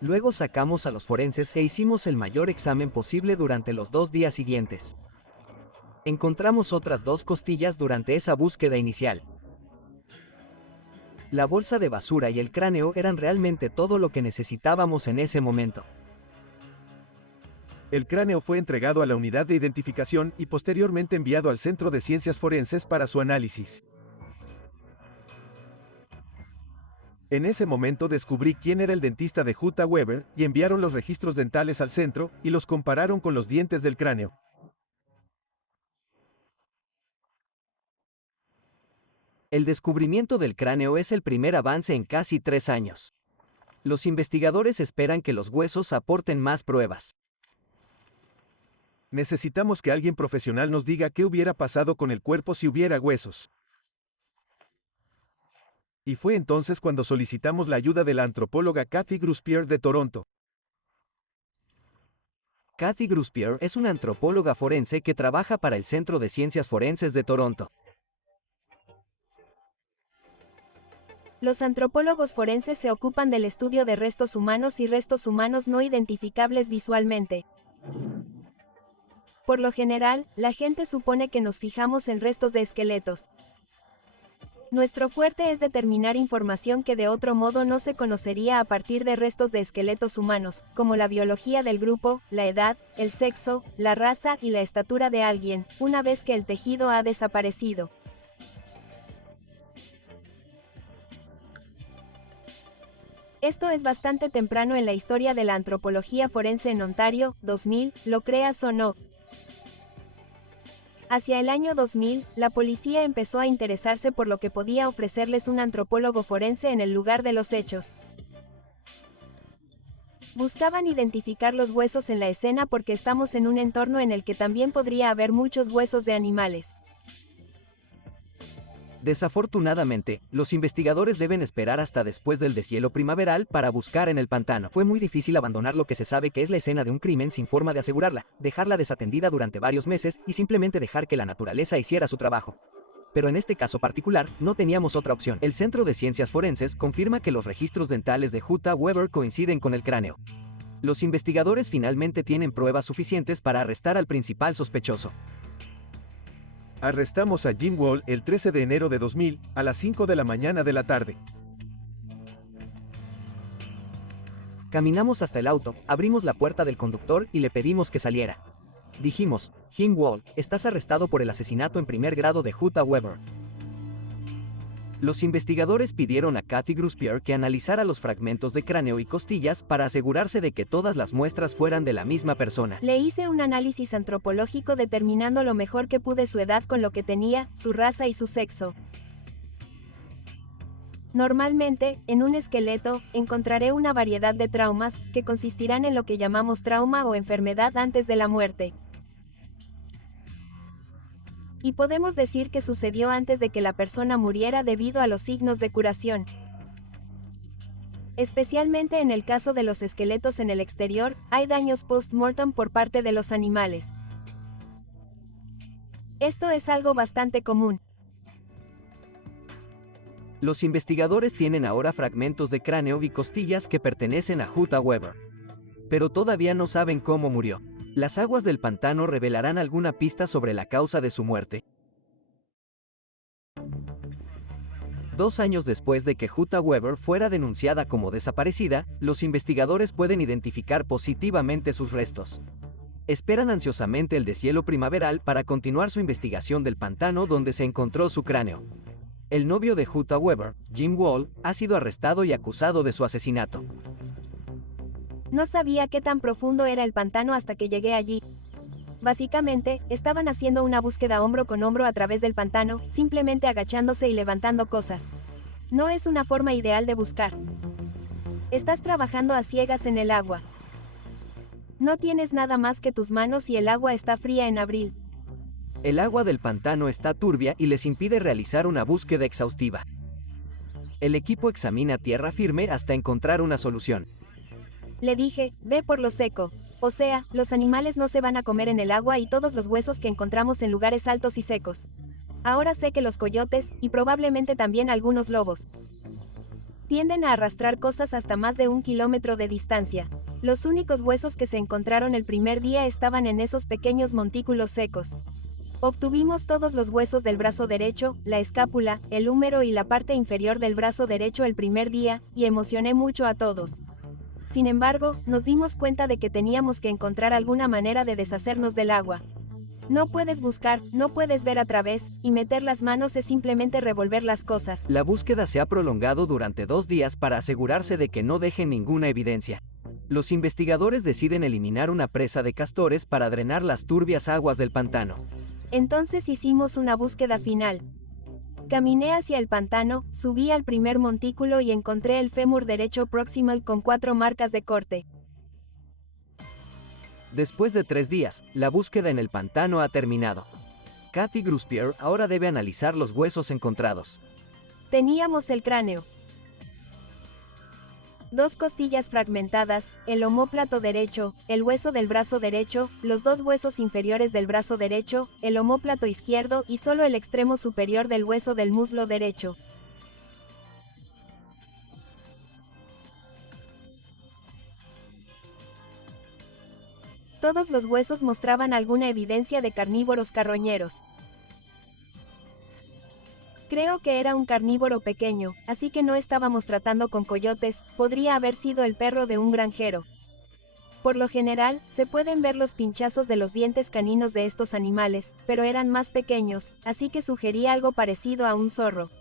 Luego sacamos a los forenses e hicimos el mayor examen posible durante los 2 días siguientes. Encontramos otras 2 costillas durante esa búsqueda inicial. La bolsa de basura y el cráneo eran realmente todo lo que necesitábamos en ese momento. El cráneo fue entregado a la unidad de identificación y posteriormente enviado al Centro de Ciencias Forenses para su análisis. En ese momento descubrí quién era el dentista de Jutta Weber y enviaron los registros dentales al centro y los compararon con los dientes del cráneo. El descubrimiento del cráneo es el primer avance en casi 3 años. Los investigadores esperan que los huesos aporten más pruebas. Necesitamos que alguien profesional nos diga qué hubiera pasado con el cuerpo si hubiera huesos. Y fue entonces cuando solicitamos la ayuda de la antropóloga Kathy Gruspier de Toronto. Kathy Gruspier es una antropóloga forense que trabaja para el Centro de Ciencias Forenses de Toronto. Los antropólogos forenses se ocupan del estudio de restos humanos y restos humanos no identificables visualmente. Por lo general, la gente supone que nos fijamos en restos de esqueletos. Nuestro fuerte es determinar información que de otro modo no se conocería a partir de restos de esqueletos humanos, como la biología del grupo, la edad, el sexo, la raza y la estatura de alguien, una vez que el tejido ha desaparecido. Esto es bastante temprano en la historia de la antropología forense en Ontario, 2000, lo creas o no. Hacia el año 2000, la policía empezó a interesarse por lo que podía ofrecerles un antropólogo forense en el lugar de los hechos. Buscaban identificar los huesos en la escena porque estamos en un entorno en el que también podría haber muchos huesos de animales. Desafortunadamente, los investigadores deben esperar hasta después del deshielo primaveral para buscar en el pantano. Fue muy difícil abandonar lo que se sabe que es la escena de un crimen sin forma de asegurarla, dejarla desatendida durante varios meses y simplemente dejar que la naturaleza hiciera su trabajo. Pero en este caso particular, no teníamos otra opción. El Centro de Ciencias Forenses confirma que los registros dentales de Jutta Weber coinciden con el cráneo. Los investigadores finalmente tienen pruebas suficientes para arrestar al principal sospechoso. Arrestamos a Jim Wall el 13 de enero de 2000, a las 5 de la mañana de la tarde. Caminamos hasta el auto, abrimos la puerta del conductor y le pedimos que saliera. Dijimos, Jim Wall, estás arrestado por el asesinato en primer grado de Jutta Weber. Los investigadores pidieron a Kathy Gruspier que analizara los fragmentos de cráneo y costillas para asegurarse de que todas las muestras fueran de la misma persona. Le hice un análisis antropológico determinando lo mejor que pude su edad con lo que tenía, su raza y su sexo. Normalmente, en un esqueleto, encontraré una variedad de traumas, que consistirán en lo que llamamos trauma o enfermedad antes de la muerte. Y podemos decir que sucedió antes de que la persona muriera debido a los signos de curación. Especialmente en el caso de los esqueletos en el exterior, hay daños post-mortem por parte de los animales. Esto es algo bastante común. Los investigadores tienen ahora fragmentos de cráneo y costillas que pertenecen a Jutta Weber. Pero todavía no saben cómo murió. ¿Las aguas del pantano revelarán alguna pista sobre la causa de su muerte? 2 años después de que Jutta Weber fuera denunciada como desaparecida, los investigadores pueden identificar positivamente sus restos. Esperan ansiosamente el deshielo primaveral para continuar su investigación del pantano donde se encontró su cráneo. El novio de Jutta Weber, Jim Wall, ha sido arrestado y acusado de su asesinato. No sabía qué tan profundo era el pantano hasta que llegué allí. Básicamente, estaban haciendo una búsqueda hombro con hombro a través del pantano, simplemente agachándose y levantando cosas. No es una forma ideal de buscar. Estás trabajando a ciegas en el agua. No tienes nada más que tus manos y el agua está fría en abril. El agua del pantano está turbia y les impide realizar una búsqueda exhaustiva. El equipo examina tierra firme hasta encontrar una solución. Le dije, ve por lo seco. O sea, los animales no se van a comer en el agua y todos los huesos que encontramos en lugares altos y secos. Ahora sé que los coyotes, y probablemente también algunos lobos, tienden a arrastrar cosas hasta más de 1 kilómetro de distancia. Los únicos huesos que se encontraron el primer día estaban en esos pequeños montículos secos. Obtuvimos todos los huesos del brazo derecho, la escápula, el húmero y la parte inferior del brazo derecho el primer día, y emocioné mucho a todos. Sin embargo, nos dimos cuenta de que teníamos que encontrar alguna manera de deshacernos del agua. No puedes buscar, no puedes ver a través, y meter las manos es simplemente revolver las cosas. La búsqueda se ha prolongado durante 2 días para asegurarse de que no dejen ninguna evidencia. Los investigadores deciden eliminar una presa de castores para drenar las turbias aguas del pantano. Entonces hicimos una búsqueda final. Caminé hacia el pantano, subí al primer montículo y encontré el fémur derecho proximal con 4 marcas de corte. Después de 3 días, la búsqueda en el pantano ha terminado. Kathy Gruspier ahora debe analizar los huesos encontrados. Teníamos el cráneo, 2 costillas fragmentadas, el omóplato derecho, el hueso del brazo derecho, los 2 huesos inferiores del brazo derecho, el omóplato izquierdo y solo el extremo superior del hueso del muslo derecho. Todos los huesos mostraban alguna evidencia de carnívoros carroñeros. Creo que era un carnívoro pequeño, así que no estábamos tratando con coyotes, podría haber sido el perro de un granjero. Por lo general, se pueden ver los pinchazos de los dientes caninos de estos animales, pero eran más pequeños, así que sugería algo parecido a un zorro.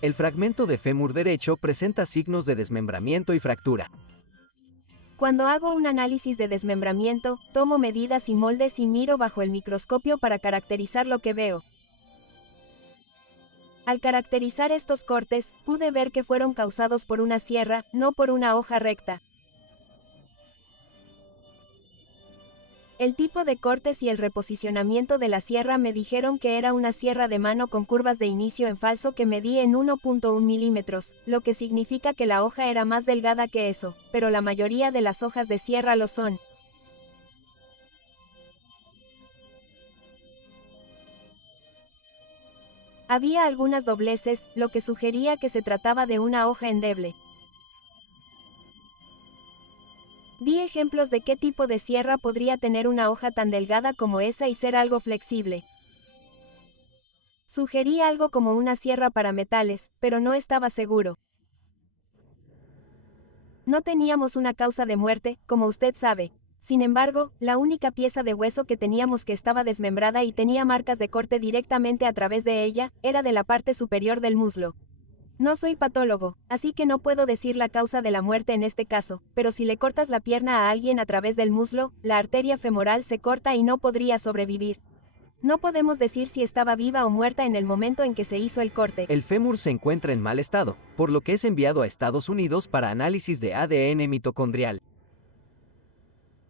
El fragmento de fémur derecho presenta signos de desmembramiento y fractura. Cuando hago un análisis de desmembramiento, tomo medidas y moldes y miro bajo el microscopio para caracterizar lo que veo. Al caracterizar estos cortes, pude ver que fueron causados por una sierra, no por una hoja recta. El tipo de cortes y el reposicionamiento de la sierra me dijeron que era una sierra de mano con curvas de inicio en falso que medí en 1.1 milímetros, lo que significa que la hoja era más delgada que eso, pero la mayoría de las hojas de sierra lo son. Había algunas dobleces, lo que sugería que se trataba de una hoja endeble. Di ejemplos de qué tipo de sierra podría tener una hoja tan delgada como esa y ser algo flexible. Sugerí algo como una sierra para metales, pero no estaba seguro. No teníamos una causa de muerte, como usted sabe. Sin embargo, la única pieza de hueso que teníamos que estaba desmembrada y tenía marcas de corte directamente a través de ella, era de la parte superior del muslo. No soy patólogo, así que no puedo decir la causa de la muerte en este caso, pero si le cortas la pierna a alguien a través del muslo, la arteria femoral se corta y no podría sobrevivir. No podemos decir si estaba viva o muerta en el momento en que se hizo el corte. El fémur se encuentra en mal estado, por lo que es enviado a Estados Unidos para análisis de ADN mitocondrial.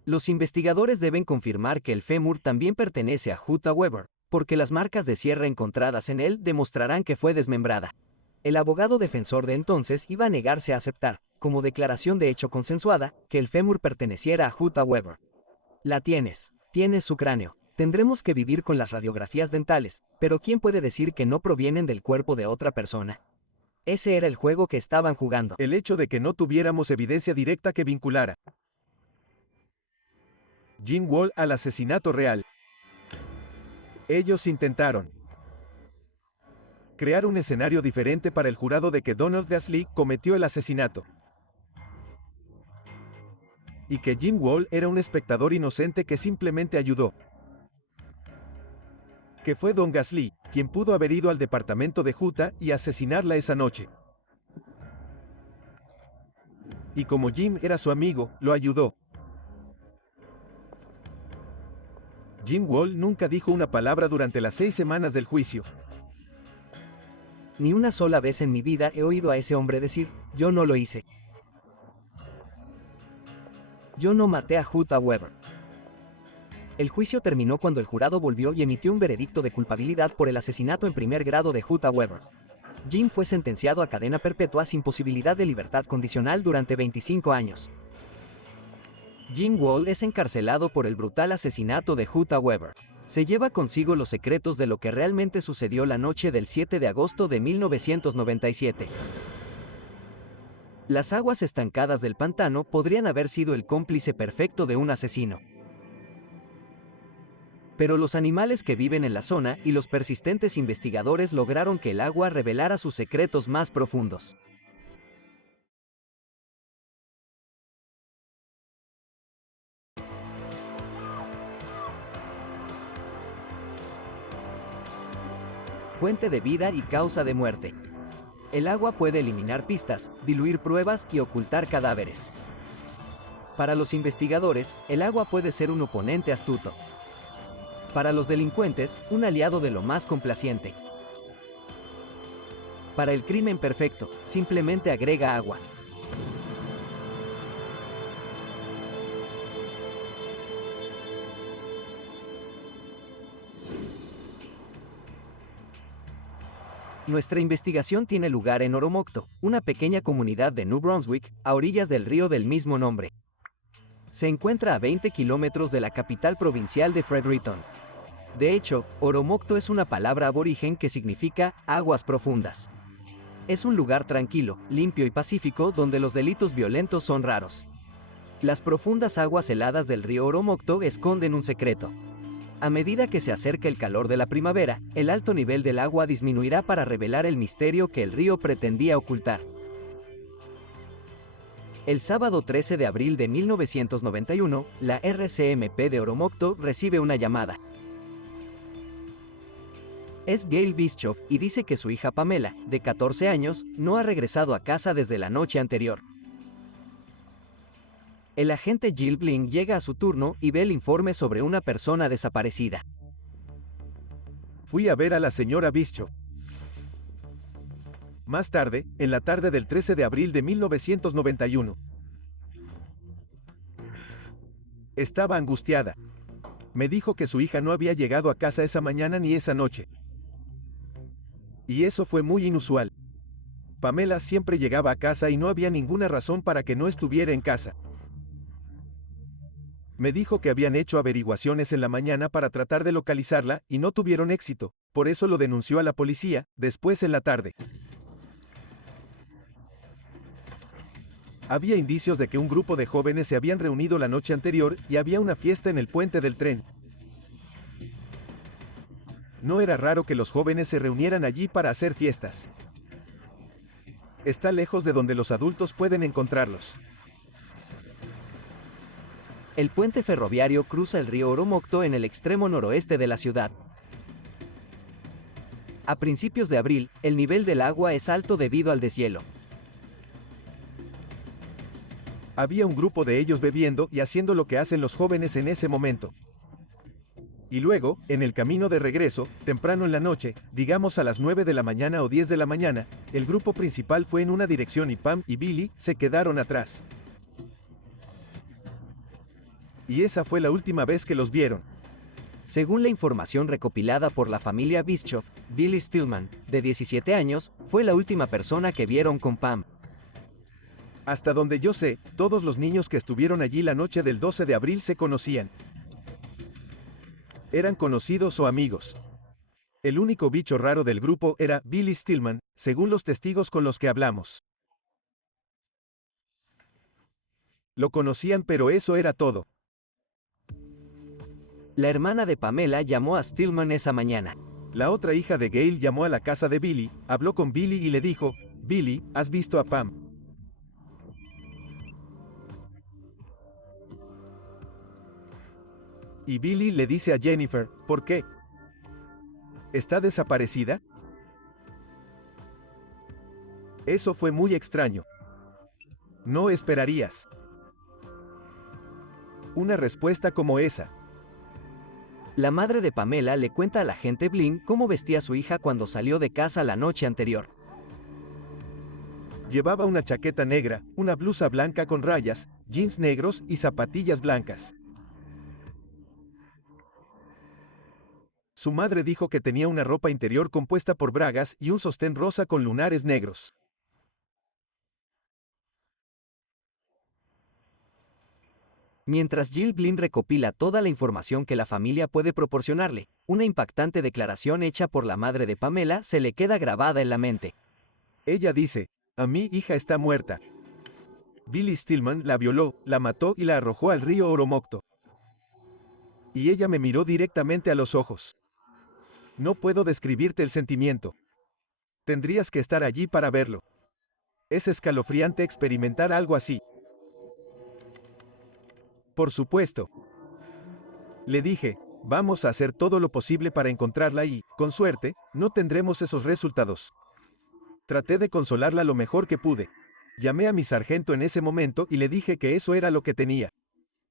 Los investigadores deben confirmar que el fémur también pertenece a Jutta Weber, porque las marcas de sierra encontradas en él demostrarán que fue desmembrada. El abogado defensor de entonces iba a negarse a aceptar, como declaración de hecho consensuada, que el fémur perteneciera a Jutta Weber. La tienes su cráneo. Tendremos que vivir con las radiografías dentales, pero ¿quién puede decir que no provienen del cuerpo de otra persona? Ese era el juego que estaban jugando. El hecho de que no tuviéramos evidencia directa que vinculara Jim Wall al asesinato real. Ellos intentaron crear un escenario diferente para el jurado de que Donald Dasley cometió el asesinato. Y que Jim Wall era un espectador inocente que simplemente ayudó. Que fue Don Dasley, quien pudo haber ido al departamento de Jutta y asesinarla esa noche. Y como Jim era su amigo, lo ayudó. Jim Wall nunca dijo una palabra durante las 6 semanas del juicio. Ni una sola vez en mi vida he oído a ese hombre decir, yo no lo hice. Yo no maté a Jutta Weber. El juicio terminó cuando el jurado volvió y emitió un veredicto de culpabilidad por el asesinato en primer grado de Jutta Weber. Jim fue sentenciado a cadena perpetua sin posibilidad de libertad condicional durante 25 años. Jim Wall es encarcelado por el brutal asesinato de Jutta Weber. Se lleva consigo los secretos de lo que realmente sucedió la noche del 7 de agosto de 1997. Las aguas estancadas del pantano podrían haber sido el cómplice perfecto de un asesino. Pero los animales que viven en la zona y los persistentes investigadores lograron que el agua revelara sus secretos más profundos. Fuente de vida y causa de muerte. El agua puede eliminar pistas, diluir pruebas y ocultar cadáveres. Para los investigadores, el agua puede ser un oponente astuto. Para los delincuentes, un aliado de lo más complaciente. Para el crimen perfecto, simplemente agrega agua. Nuestra investigación tiene lugar en Oromocto, una pequeña comunidad de New Brunswick, a orillas del río del mismo nombre. Se encuentra a 20 kilómetros de la capital provincial de Fredericton. De hecho, Oromocto es una palabra aborigen que significa aguas profundas. Es un lugar tranquilo, limpio y pacífico donde los delitos violentos son raros. Las profundas aguas heladas del río Oromocto esconden un secreto. A medida que se acerca el calor de la primavera, el alto nivel del agua disminuirá para revelar el misterio que el río pretendía ocultar. El sábado 13 de abril de 1991, la RCMP de Oromocto recibe una llamada. Es Gail Bischoff y dice que su hija Pamela, de 14 años, no ha regresado a casa desde la noche anterior. El agente Jill Bling llega a su turno y ve el informe sobre una persona desaparecida. Fui a ver a la señora Bischoff. Más tarde, en la tarde del 13 de abril de 1991. Estaba angustiada. Me dijo que su hija no había llegado a casa esa mañana ni esa noche. Y eso fue muy inusual. Pamela siempre llegaba a casa y no había ninguna razón para que no estuviera en casa. Me dijo que habían hecho averiguaciones en la mañana para tratar de localizarla y no tuvieron éxito, por eso lo denunció a la policía, después en la tarde. Había indicios de que un grupo de jóvenes se habían reunido la noche anterior y había una fiesta en el puente del tren. No era raro que los jóvenes se reunieran allí para hacer fiestas. Está lejos de donde los adultos pueden encontrarlos. El puente ferroviario cruza el río Oromocto en el extremo noroeste de la ciudad. A principios de abril, el nivel del agua es alto debido al deshielo. Había un grupo de ellos bebiendo y haciendo lo que hacen los jóvenes en ese momento. Y luego, en el camino de regreso, temprano en la noche, digamos a las 9 de la mañana o 10 de la mañana, el grupo principal fue en una dirección y Pam y Billy se quedaron atrás. Y esa fue la última vez que los vieron. Según la información recopilada por la familia Bischoff, Billy Stillman, de 17 años, fue la última persona que vieron con Pam. Hasta donde yo sé, todos los niños que estuvieron allí la noche del 12 de abril se conocían. Eran conocidos o amigos. El único bicho raro del grupo era Billy Stillman, según los testigos con los que hablamos. Lo conocían, pero eso era todo. La hermana de Pamela llamó a Stillman esa mañana. La otra hija de Gail llamó a la casa de Billy, habló con Billy y le dijo, Billy, ¿has visto a Pam? Y Billy le dice a Jennifer, ¿por qué? ¿Está desaparecida? Eso fue muy extraño. No esperarías una respuesta como esa. La madre de Pamela le cuenta al agente Bling cómo vestía a su hija cuando salió de casa la noche anterior. Llevaba una chaqueta negra, una blusa blanca con rayas, jeans negros y zapatillas blancas. Su madre dijo que tenía una ropa interior compuesta por bragas y un sostén rosa con lunares negros. Mientras Jill Blinn recopila toda la información que la familia puede proporcionarle, una impactante declaración hecha por la madre de Pamela se le queda grabada en la mente. Ella dice, a mi hija está muerta. Billy Stillman la violó, la mató y la arrojó al río Oromocto. Y ella me miró directamente a los ojos. No puedo describirte el sentimiento. Tendrías que estar allí para verlo. Es escalofriante experimentar algo así. Por supuesto. Le dije, vamos a hacer todo lo posible para encontrarla y, con suerte, no tendremos esos resultados. Traté de consolarla lo mejor que pude. Llamé a mi sargento en ese momento y le dije que eso era lo que tenía.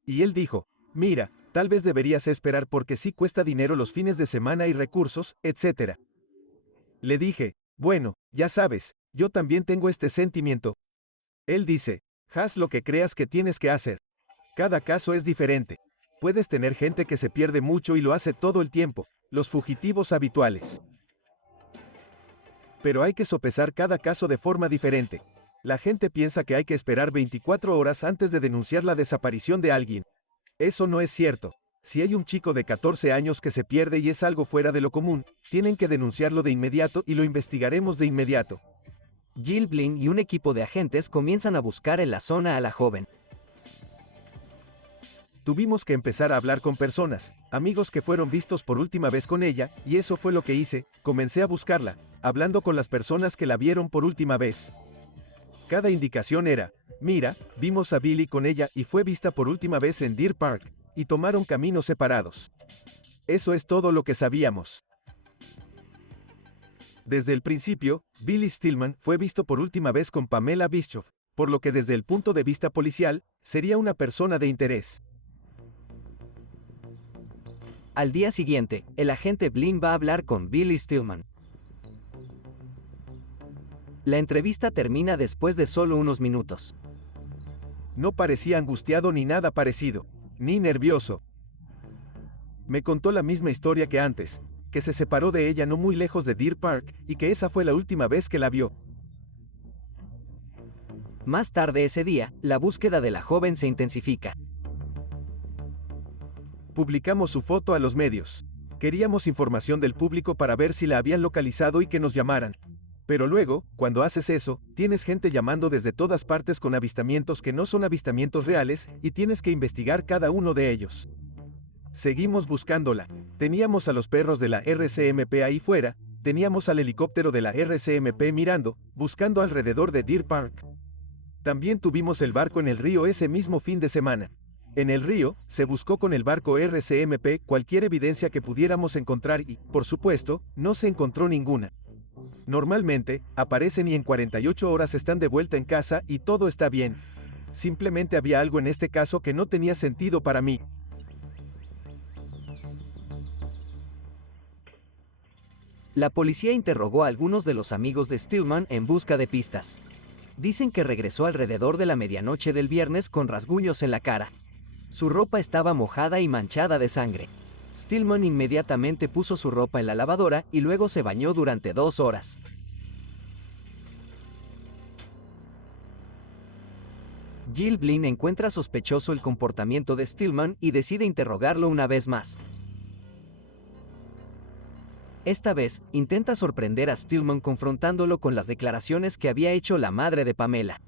Y él dijo, mira, tal vez deberías esperar porque sí cuesta dinero los fines de semana y recursos, etc. Le dije, bueno, ya sabes, yo también tengo este sentimiento. Él dice, haz lo que creas que tienes que hacer. Cada caso es diferente. Puedes tener gente que se pierde mucho y lo hace todo el tiempo, los fugitivos habituales. Pero hay que sopesar cada caso de forma diferente. La gente piensa que hay que esperar 24 horas antes de denunciar la desaparición de alguien. Eso no es cierto. Si hay un chico de 14 años que se pierde y es algo fuera de lo común, tienen que denunciarlo de inmediato y lo investigaremos de inmediato. Jill Blinn y un equipo de agentes comienzan a buscar en la zona a la joven. Tuvimos que empezar a hablar con personas, amigos que fueron vistos por última vez con ella, y eso fue lo que hice, comencé a buscarla, hablando con las personas que la vieron por última vez. Cada indicación era, mira, vimos a Billy con ella y fue vista por última vez en Deer Park, y tomaron caminos separados. Eso es todo lo que sabíamos. Desde el principio, Billy Stillman fue visto por última vez con Pamela Bischoff, por lo que desde el punto de vista policial, sería una persona de interés. Al día siguiente, el agente Blinn va a hablar con Billy Stillman. La entrevista termina después de solo unos minutos. No parecía angustiado ni nada parecido, ni nervioso. Me contó la misma historia que antes, que se separó de ella no muy lejos de Deer Park, y que esa fue la última vez que la vio. Más tarde ese día, la búsqueda de la joven se intensifica. Publicamos su foto a los medios. Queríamos información del público para ver si la habían localizado y que nos llamaran. Pero luego, cuando haces eso, tienes gente llamando desde todas partes con avistamientos que no son avistamientos reales, y tienes que investigar cada uno de ellos. Seguimos buscándola. Teníamos a los perros de la RCMP ahí fuera, teníamos al helicóptero de la RCMP mirando, buscando alrededor de Deer Park. También tuvimos el barco en el río ese mismo fin de semana. En el río, se buscó con el barco RCMP cualquier evidencia que pudiéramos encontrar y, por supuesto, no se encontró ninguna. Normalmente, aparecen y en 48 horas están de vuelta en casa y todo está bien. Simplemente había algo en este caso que no tenía sentido para mí. La policía interrogó a algunos de los amigos de Stillman en busca de pistas. Dicen que regresó alrededor de la medianoche del viernes con rasguños en la cara. Su ropa estaba mojada y manchada de sangre. Stillman inmediatamente puso su ropa en la lavadora y luego se bañó durante 2 horas. Jill Blinn encuentra sospechoso el comportamiento de Stillman y decide interrogarlo una vez más. Esta vez, intenta sorprender a Stillman confrontándolo con las declaraciones que había hecho la madre de Pamela.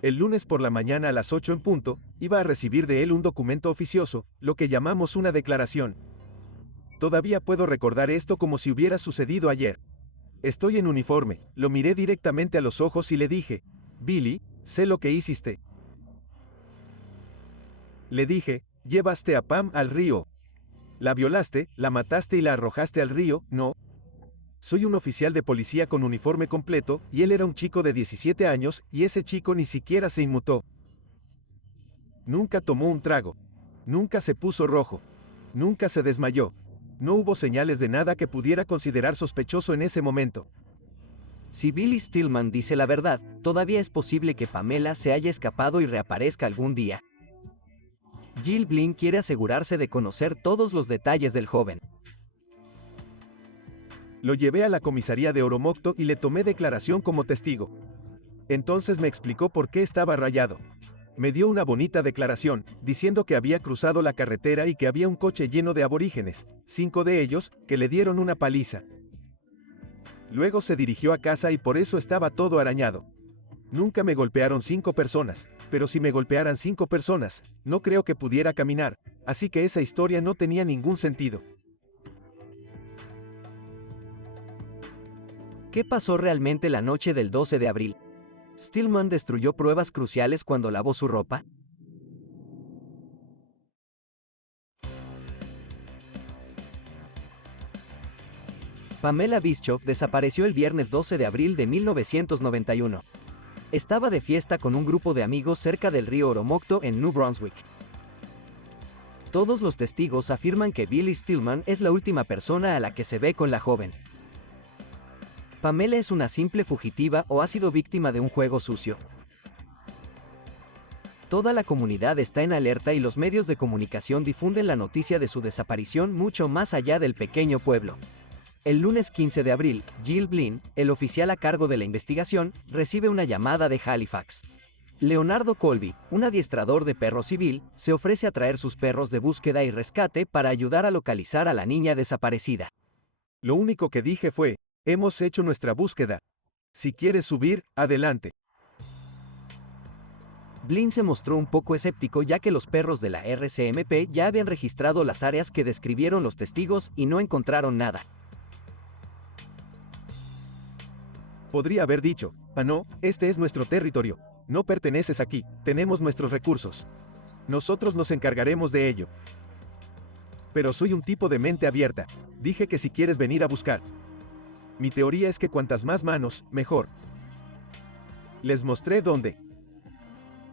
El lunes por la mañana a las 8 en punto, iba a recibir de él un documento oficioso, lo que llamamos una declaración. Todavía puedo recordar esto como si hubiera sucedido ayer. Estoy en uniforme, lo miré directamente a los ojos y le dije, Billy, sé lo que hiciste. Le dije, llevaste a Pam al río. La violaste, la mataste y la arrojaste al río, ¿no? Soy un oficial de policía con uniforme completo, y él era un chico de 17 años, y ese chico ni siquiera se inmutó. Nunca tomó un trago. Nunca se puso rojo. Nunca se desmayó. No hubo señales de nada que pudiera considerar sospechoso en ese momento. Si Billy Stillman dice la verdad, todavía es posible que Pamela se haya escapado y reaparezca algún día. Jill Blinn quiere asegurarse de conocer todos los detalles del joven. Lo llevé a la comisaría de Oromocto y le tomé declaración como testigo. Entonces me explicó por qué estaba rayado. Me dio una bonita declaración, diciendo que había cruzado la carretera y que había un coche lleno de aborígenes, 5 de ellos, que le dieron una paliza. Luego se dirigió a casa y por eso estaba todo arañado. Nunca me golpearon 5 personas, pero si me golpearan 5 personas, no creo que pudiera caminar, así que esa historia no tenía ningún sentido. ¿Qué pasó realmente la noche del 12 de abril? ¿Stillman destruyó pruebas cruciales cuando lavó su ropa? Pamela Bischoff desapareció el viernes 12 de abril de 1991. Estaba de fiesta con un grupo de amigos cerca del río Oromocto en New Brunswick. Todos los testigos afirman que Billy Stillman es la última persona a la que se ve con la joven. Pamela es una simple fugitiva o ha sido víctima de un juego sucio. Toda la comunidad está en alerta y los medios de comunicación difunden la noticia de su desaparición mucho más allá del pequeño pueblo. El lunes 15 de abril, Jill Blinn, el oficial a cargo de la investigación, recibe una llamada de Halifax. Leonardo Colby, un adiestrador de perro civil, se ofrece a traer sus perros de búsqueda y rescate para ayudar a localizar a la niña desaparecida. Lo único que dije fue, hemos hecho nuestra búsqueda. Si quieres subir, adelante. Blinn se mostró un poco escéptico ya que los perros de la RCMP ya habían registrado las áreas que describieron los testigos y no encontraron nada. Podría haber dicho, no, este es nuestro territorio, no perteneces aquí, tenemos nuestros recursos. Nosotros nos encargaremos de ello. Pero soy un tipo de mente abierta, dije que si quieres venir a buscar. Mi teoría es que cuantas más manos, mejor. Les mostré dónde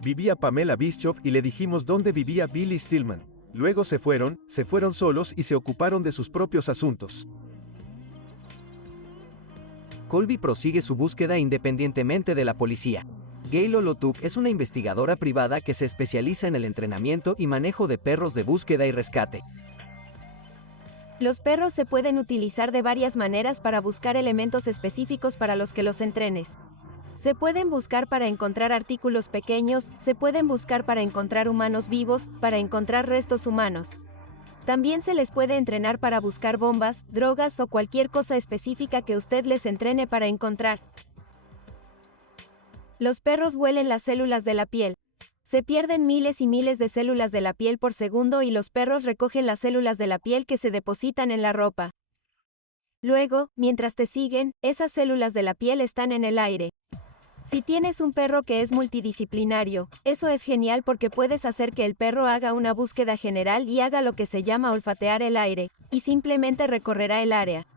vivía Pamela Bischoff y le dijimos dónde vivía Billy Stillman. Luego se fueron solos y se ocuparon de sus propios asuntos. Colby prosigue su búsqueda independientemente de la policía. Gail Olotuk es una investigadora privada que se especializa en el entrenamiento y manejo de perros de búsqueda y rescate. Los perros se pueden utilizar de varias maneras para buscar elementos específicos para los que los entrenes. Se pueden buscar para encontrar artículos pequeños, se pueden buscar para encontrar humanos vivos, para encontrar restos humanos. También se les puede entrenar para buscar bombas, drogas o cualquier cosa específica que usted les entrene para encontrar. Los perros huelen las células de la piel. Se pierden miles y miles de células de la piel por segundo y los perros recogen las células de la piel que se depositan en la ropa. Luego, mientras te siguen, esas células de la piel están en el aire. Si tienes un perro que es multidisciplinario, eso es genial porque puedes hacer que el perro haga una búsqueda general y haga lo que se llama olfatear el aire, y simplemente recorrerá el área.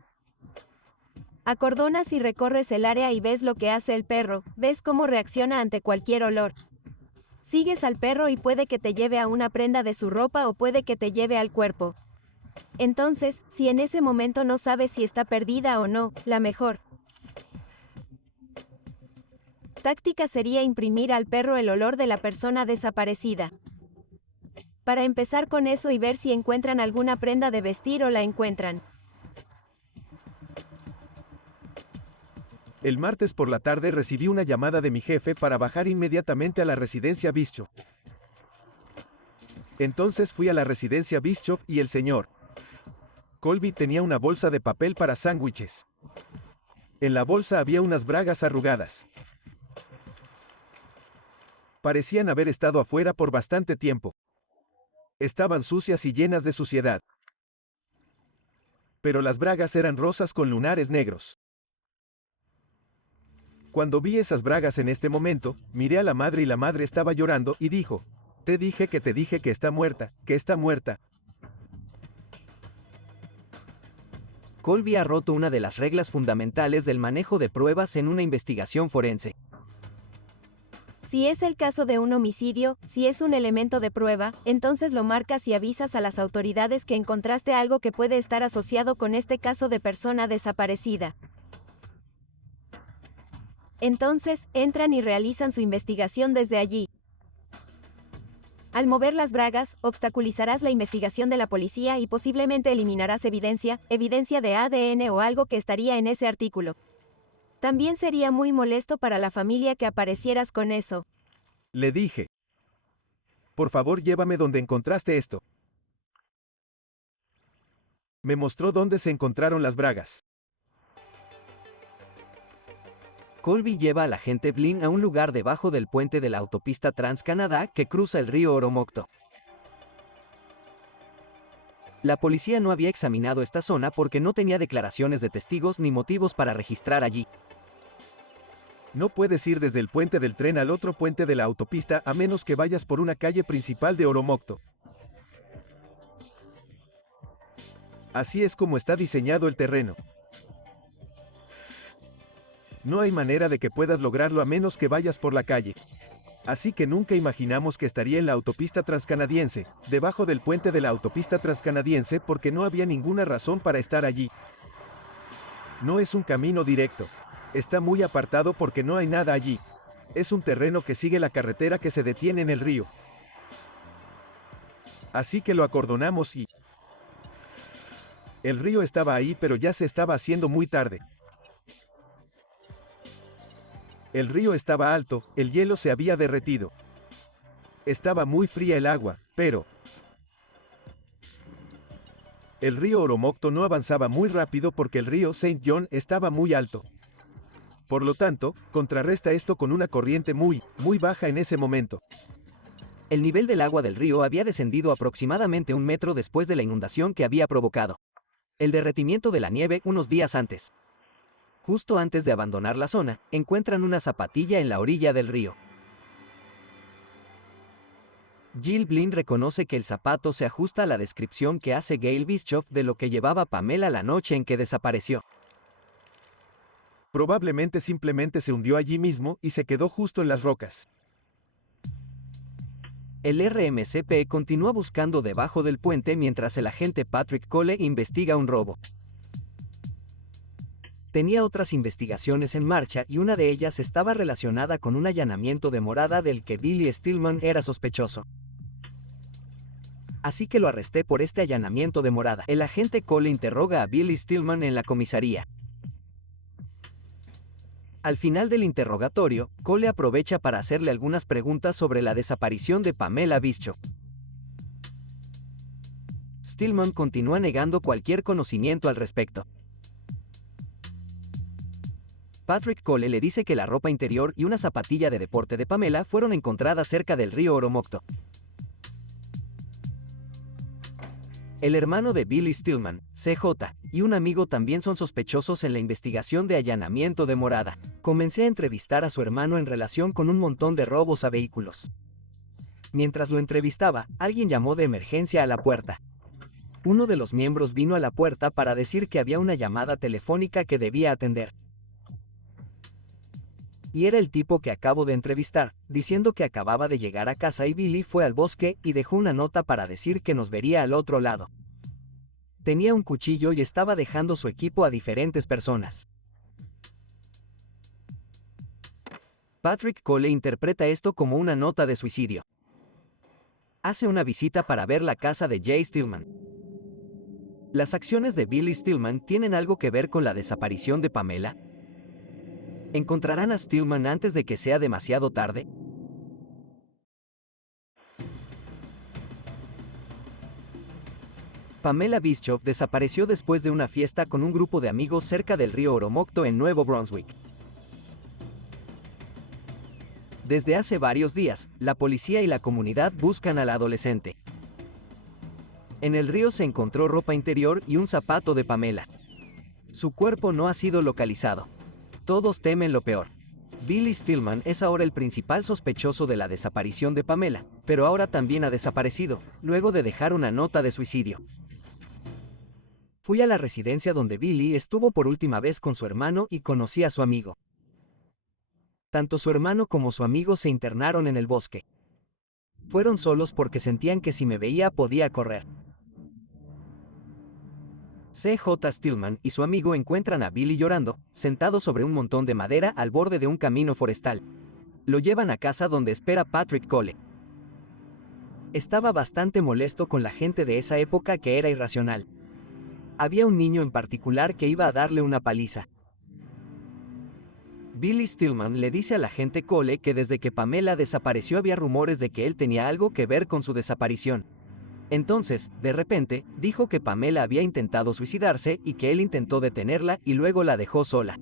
Acordonas y recorres el área y ves lo que hace el perro, ves cómo reacciona ante cualquier olor. Sigues al perro y puede que te lleve a una prenda de su ropa o puede que te lleve al cuerpo. Entonces, si en ese momento no sabes si está perdida o no, la mejor táctica sería imprimir al perro el olor de la persona desaparecida. Para empezar con eso y ver si encuentran alguna prenda de vestir o la encuentran. El martes por la tarde recibí una llamada de mi jefe para bajar inmediatamente a la residencia Bischoff. Entonces fui a la residencia Bischoff y el señor Colby tenía una bolsa de papel para sándwiches. En la bolsa había unas bragas arrugadas. Parecían haber estado afuera por bastante tiempo. Estaban sucias y llenas de suciedad. Pero las bragas eran rosas con lunares negros. Cuando vi esas bragas en este momento, miré a la madre y la madre estaba llorando y dijo, te dije que está muerta, que está muerta. Colby ha roto una de las reglas fundamentales del manejo de pruebas en una investigación forense. Si es el caso de un homicidio, si es un elemento de prueba, entonces lo marcas y avisas a las autoridades que encontraste algo que puede estar asociado con este caso de persona desaparecida. Entonces, entran y realizan su investigación desde allí. Al mover las bragas, obstaculizarás la investigación de la policía y posiblemente eliminarás evidencia de ADN o algo que estaría en ese artículo. También sería muy molesto para la familia que aparecieras con eso. Le dije. Por favor, llévame donde encontraste esto. Me mostró dónde se encontraron las bragas. Colby lleva al agente Blinn a un lugar debajo del puente de la autopista Trans-Canadá que cruza el río Oromocto. La policía no había examinado esta zona porque no tenía declaraciones de testigos ni motivos para registrar allí. No puedes ir desde el puente del tren al otro puente de la autopista a menos que vayas por una calle principal de Oromocto. Así es como está diseñado el terreno. No hay manera de que puedas lograrlo a menos que vayas por la calle. Así que nunca imaginamos que estaría en la autopista transcanadiense, debajo del puente de la autopista transcanadiense porque no había ninguna razón para estar allí. No es un camino directo. Está muy apartado porque no hay nada allí. Es un terreno que sigue la carretera que se detiene en el río. Así que lo acordonamos y... El río estaba ahí, pero ya se estaba haciendo muy tarde. El río estaba alto, el hielo se había derretido. Estaba muy fría el agua, pero... El río Oromocto no avanzaba muy rápido porque el río Saint John estaba muy alto. Por lo tanto, contrarresta esto con una corriente muy baja en ese momento. El nivel del agua del río había descendido aproximadamente 1 metro después de la inundación que había provocado el derretimiento de la nieve unos días antes. Justo antes de abandonar la zona, encuentran una zapatilla en la orilla del río. Jill Blinn reconoce que el zapato se ajusta a la descripción que hace Gail Bischoff de lo que llevaba Pamela la noche en que desapareció. Probablemente simplemente se hundió allí mismo y se quedó justo en las rocas. El RMCP continúa buscando debajo del puente mientras el agente Patrick Cole investiga un robo. Tenía otras investigaciones en marcha y una de ellas estaba relacionada con un allanamiento de morada del que Billy Stillman era sospechoso. Así que lo arresté por este allanamiento de morada. El agente Cole interroga a Billy Stillman en la comisaría. Al final del interrogatorio, Cole aprovecha para hacerle algunas preguntas sobre la desaparición de Pamela Bischoff. Stillman continúa negando cualquier conocimiento al respecto. Patrick Cole le dice que la ropa interior y una zapatilla de deporte de Pamela fueron encontradas cerca del río Oromocto. El hermano de Billy Stillman, CJ, y un amigo también son sospechosos en la investigación de allanamiento de morada. Comencé a entrevistar a su hermano en relación con un montón de robos a vehículos. Mientras lo entrevistaba, alguien llamó de emergencia a la puerta. Uno de los miembros vino a la puerta para decir que había una llamada telefónica que debía atender. Y era el tipo que acabo de entrevistar, diciendo que acababa de llegar a casa y Billy fue al bosque y dejó una nota para decir que nos vería al otro lado. Tenía un cuchillo y estaba dejando su equipo a diferentes personas. Patrick Cole interpreta esto como una nota de suicidio. Hace una visita para ver la casa de Jay Stillman. ¿Las acciones de Billy Stillman tienen algo que ver con la desaparición de Pamela? ¿Encontrarán a Stillman antes de que sea demasiado tarde? Pamela Bischoff desapareció después de una fiesta con un grupo de amigos cerca del río Oromocto en Nuevo Brunswick. Desde hace varios días, la policía y la comunidad buscan a la adolescente. En el río se encontró ropa interior y un zapato de Pamela. Su cuerpo no ha sido localizado. Todos temen lo peor. Billy Stillman es ahora el principal sospechoso de la desaparición de Pamela, pero ahora también ha desaparecido, luego de dejar una nota de suicidio. Fui a la residencia donde Billy estuvo por última vez con su hermano y conocí a su amigo. Tanto su hermano como su amigo se internaron en el bosque. Fueron solos porque sentían que si me veía podía correr. CJ Stillman y su amigo encuentran a Billy llorando, sentado sobre un montón de madera al borde de un camino forestal. Lo llevan a casa donde espera Patrick Cole. Estaba bastante molesto con la gente de esa época que era irracional. Había un niño en particular que iba a darle una paliza. Billy Stillman le dice al agente Cole que desde que Pamela desapareció había rumores de que él tenía algo que ver con su desaparición. Entonces, de repente, dijo que Pamela había intentado suicidarse y que él intentó detenerla y luego la dejó sola.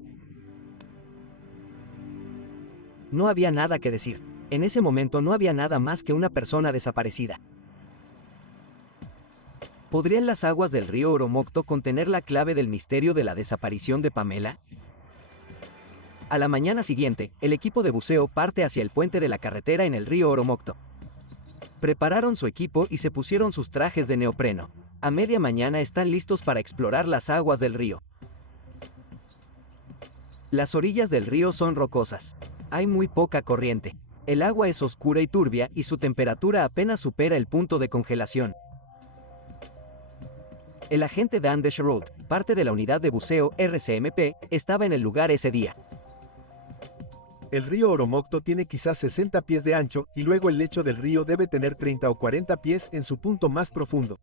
No había nada que decir. En ese momento no había nada más que una persona desaparecida. ¿Podrían las aguas del río Oromocto contener la clave del misterio de la desaparición de Pamela? A la mañana siguiente, el equipo de buceo parte hacia el puente de la carretera en el río Oromocto. Prepararon su equipo y se pusieron sus trajes de neopreno. A media mañana están listos para explorar las aguas del río. Las orillas del río son rocosas. Hay muy poca corriente. El agua es oscura y turbia y su temperatura apenas supera el punto de congelación. El agente Dan Desherod, parte de la unidad de buceo RCMP, estaba en el lugar ese día. El río Oromocto tiene quizás 60 pies de ancho y luego el lecho del río debe tener 30 o 40 pies en su punto más profundo.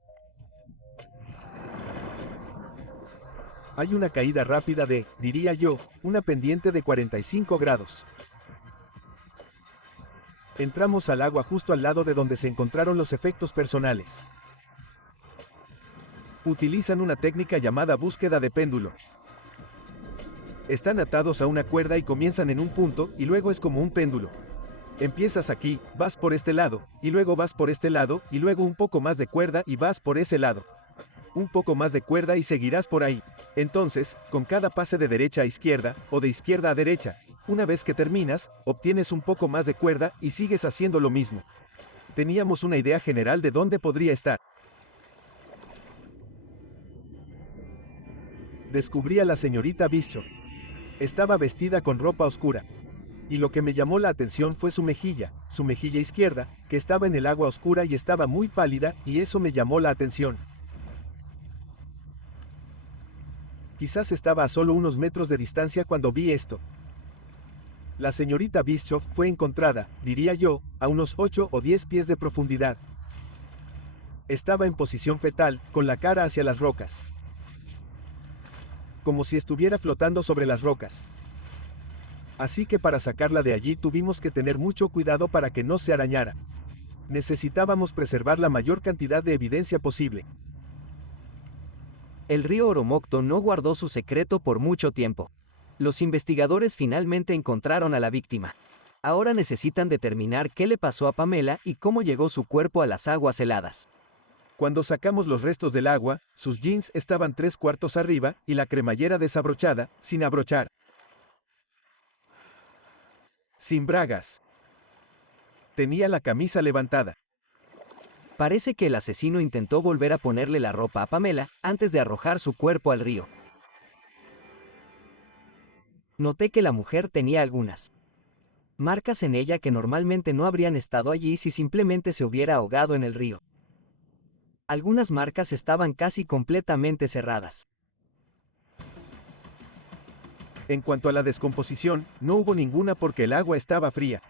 Hay una caída rápida de, diría yo, una pendiente de 45 grados. Entramos al agua justo al lado de donde se encontraron los efectos personales. Utilizan una técnica llamada búsqueda de péndulo. Están atados a una cuerda y comienzan en un punto y luego es como un péndulo. Empiezas aquí, vas por este lado, y luego vas por este lado, y luego un poco más de cuerda y vas por ese lado. Un poco más de cuerda y seguirás por ahí. Entonces, con cada pase de derecha a izquierda, o de izquierda a derecha, una vez que terminas, obtienes un poco más de cuerda y sigues haciendo lo mismo. Teníamos una idea general de dónde podría estar. Descubrí a la señorita Bishop. Estaba vestida con ropa oscura. Y lo que me llamó la atención fue su mejilla izquierda, que estaba en el agua oscura y estaba muy pálida, y eso me llamó la atención. Quizás estaba a solo unos metros de distancia cuando vi esto. La señorita Bishop fue encontrada, diría yo, a unos 8 o 10 pies de profundidad. Estaba en posición fetal, con la cara hacia las rocas. Como si estuviera flotando sobre las rocas. Así que para sacarla de allí tuvimos que tener mucho cuidado para que no se arañara. Necesitábamos preservar la mayor cantidad de evidencia posible. El río Oromocto no guardó su secreto por mucho tiempo. Los investigadores finalmente encontraron a la víctima. Ahora necesitan determinar qué le pasó a Pamela y cómo llegó su cuerpo a las aguas heladas. Cuando sacamos los restos del agua, sus jeans estaban 3/4 arriba y la cremallera desabrochada, sin abrochar. Sin bragas. Tenía la camisa levantada. Parece que el asesino intentó volver a ponerle la ropa a Pamela antes de arrojar su cuerpo al río. Noté que la mujer tenía algunas marcas en ella que normalmente no habrían estado allí si simplemente se hubiera ahogado en el río. Algunas marcas estaban casi completamente cerradas. En cuanto a la descomposición, no hubo ninguna porque el agua estaba fría.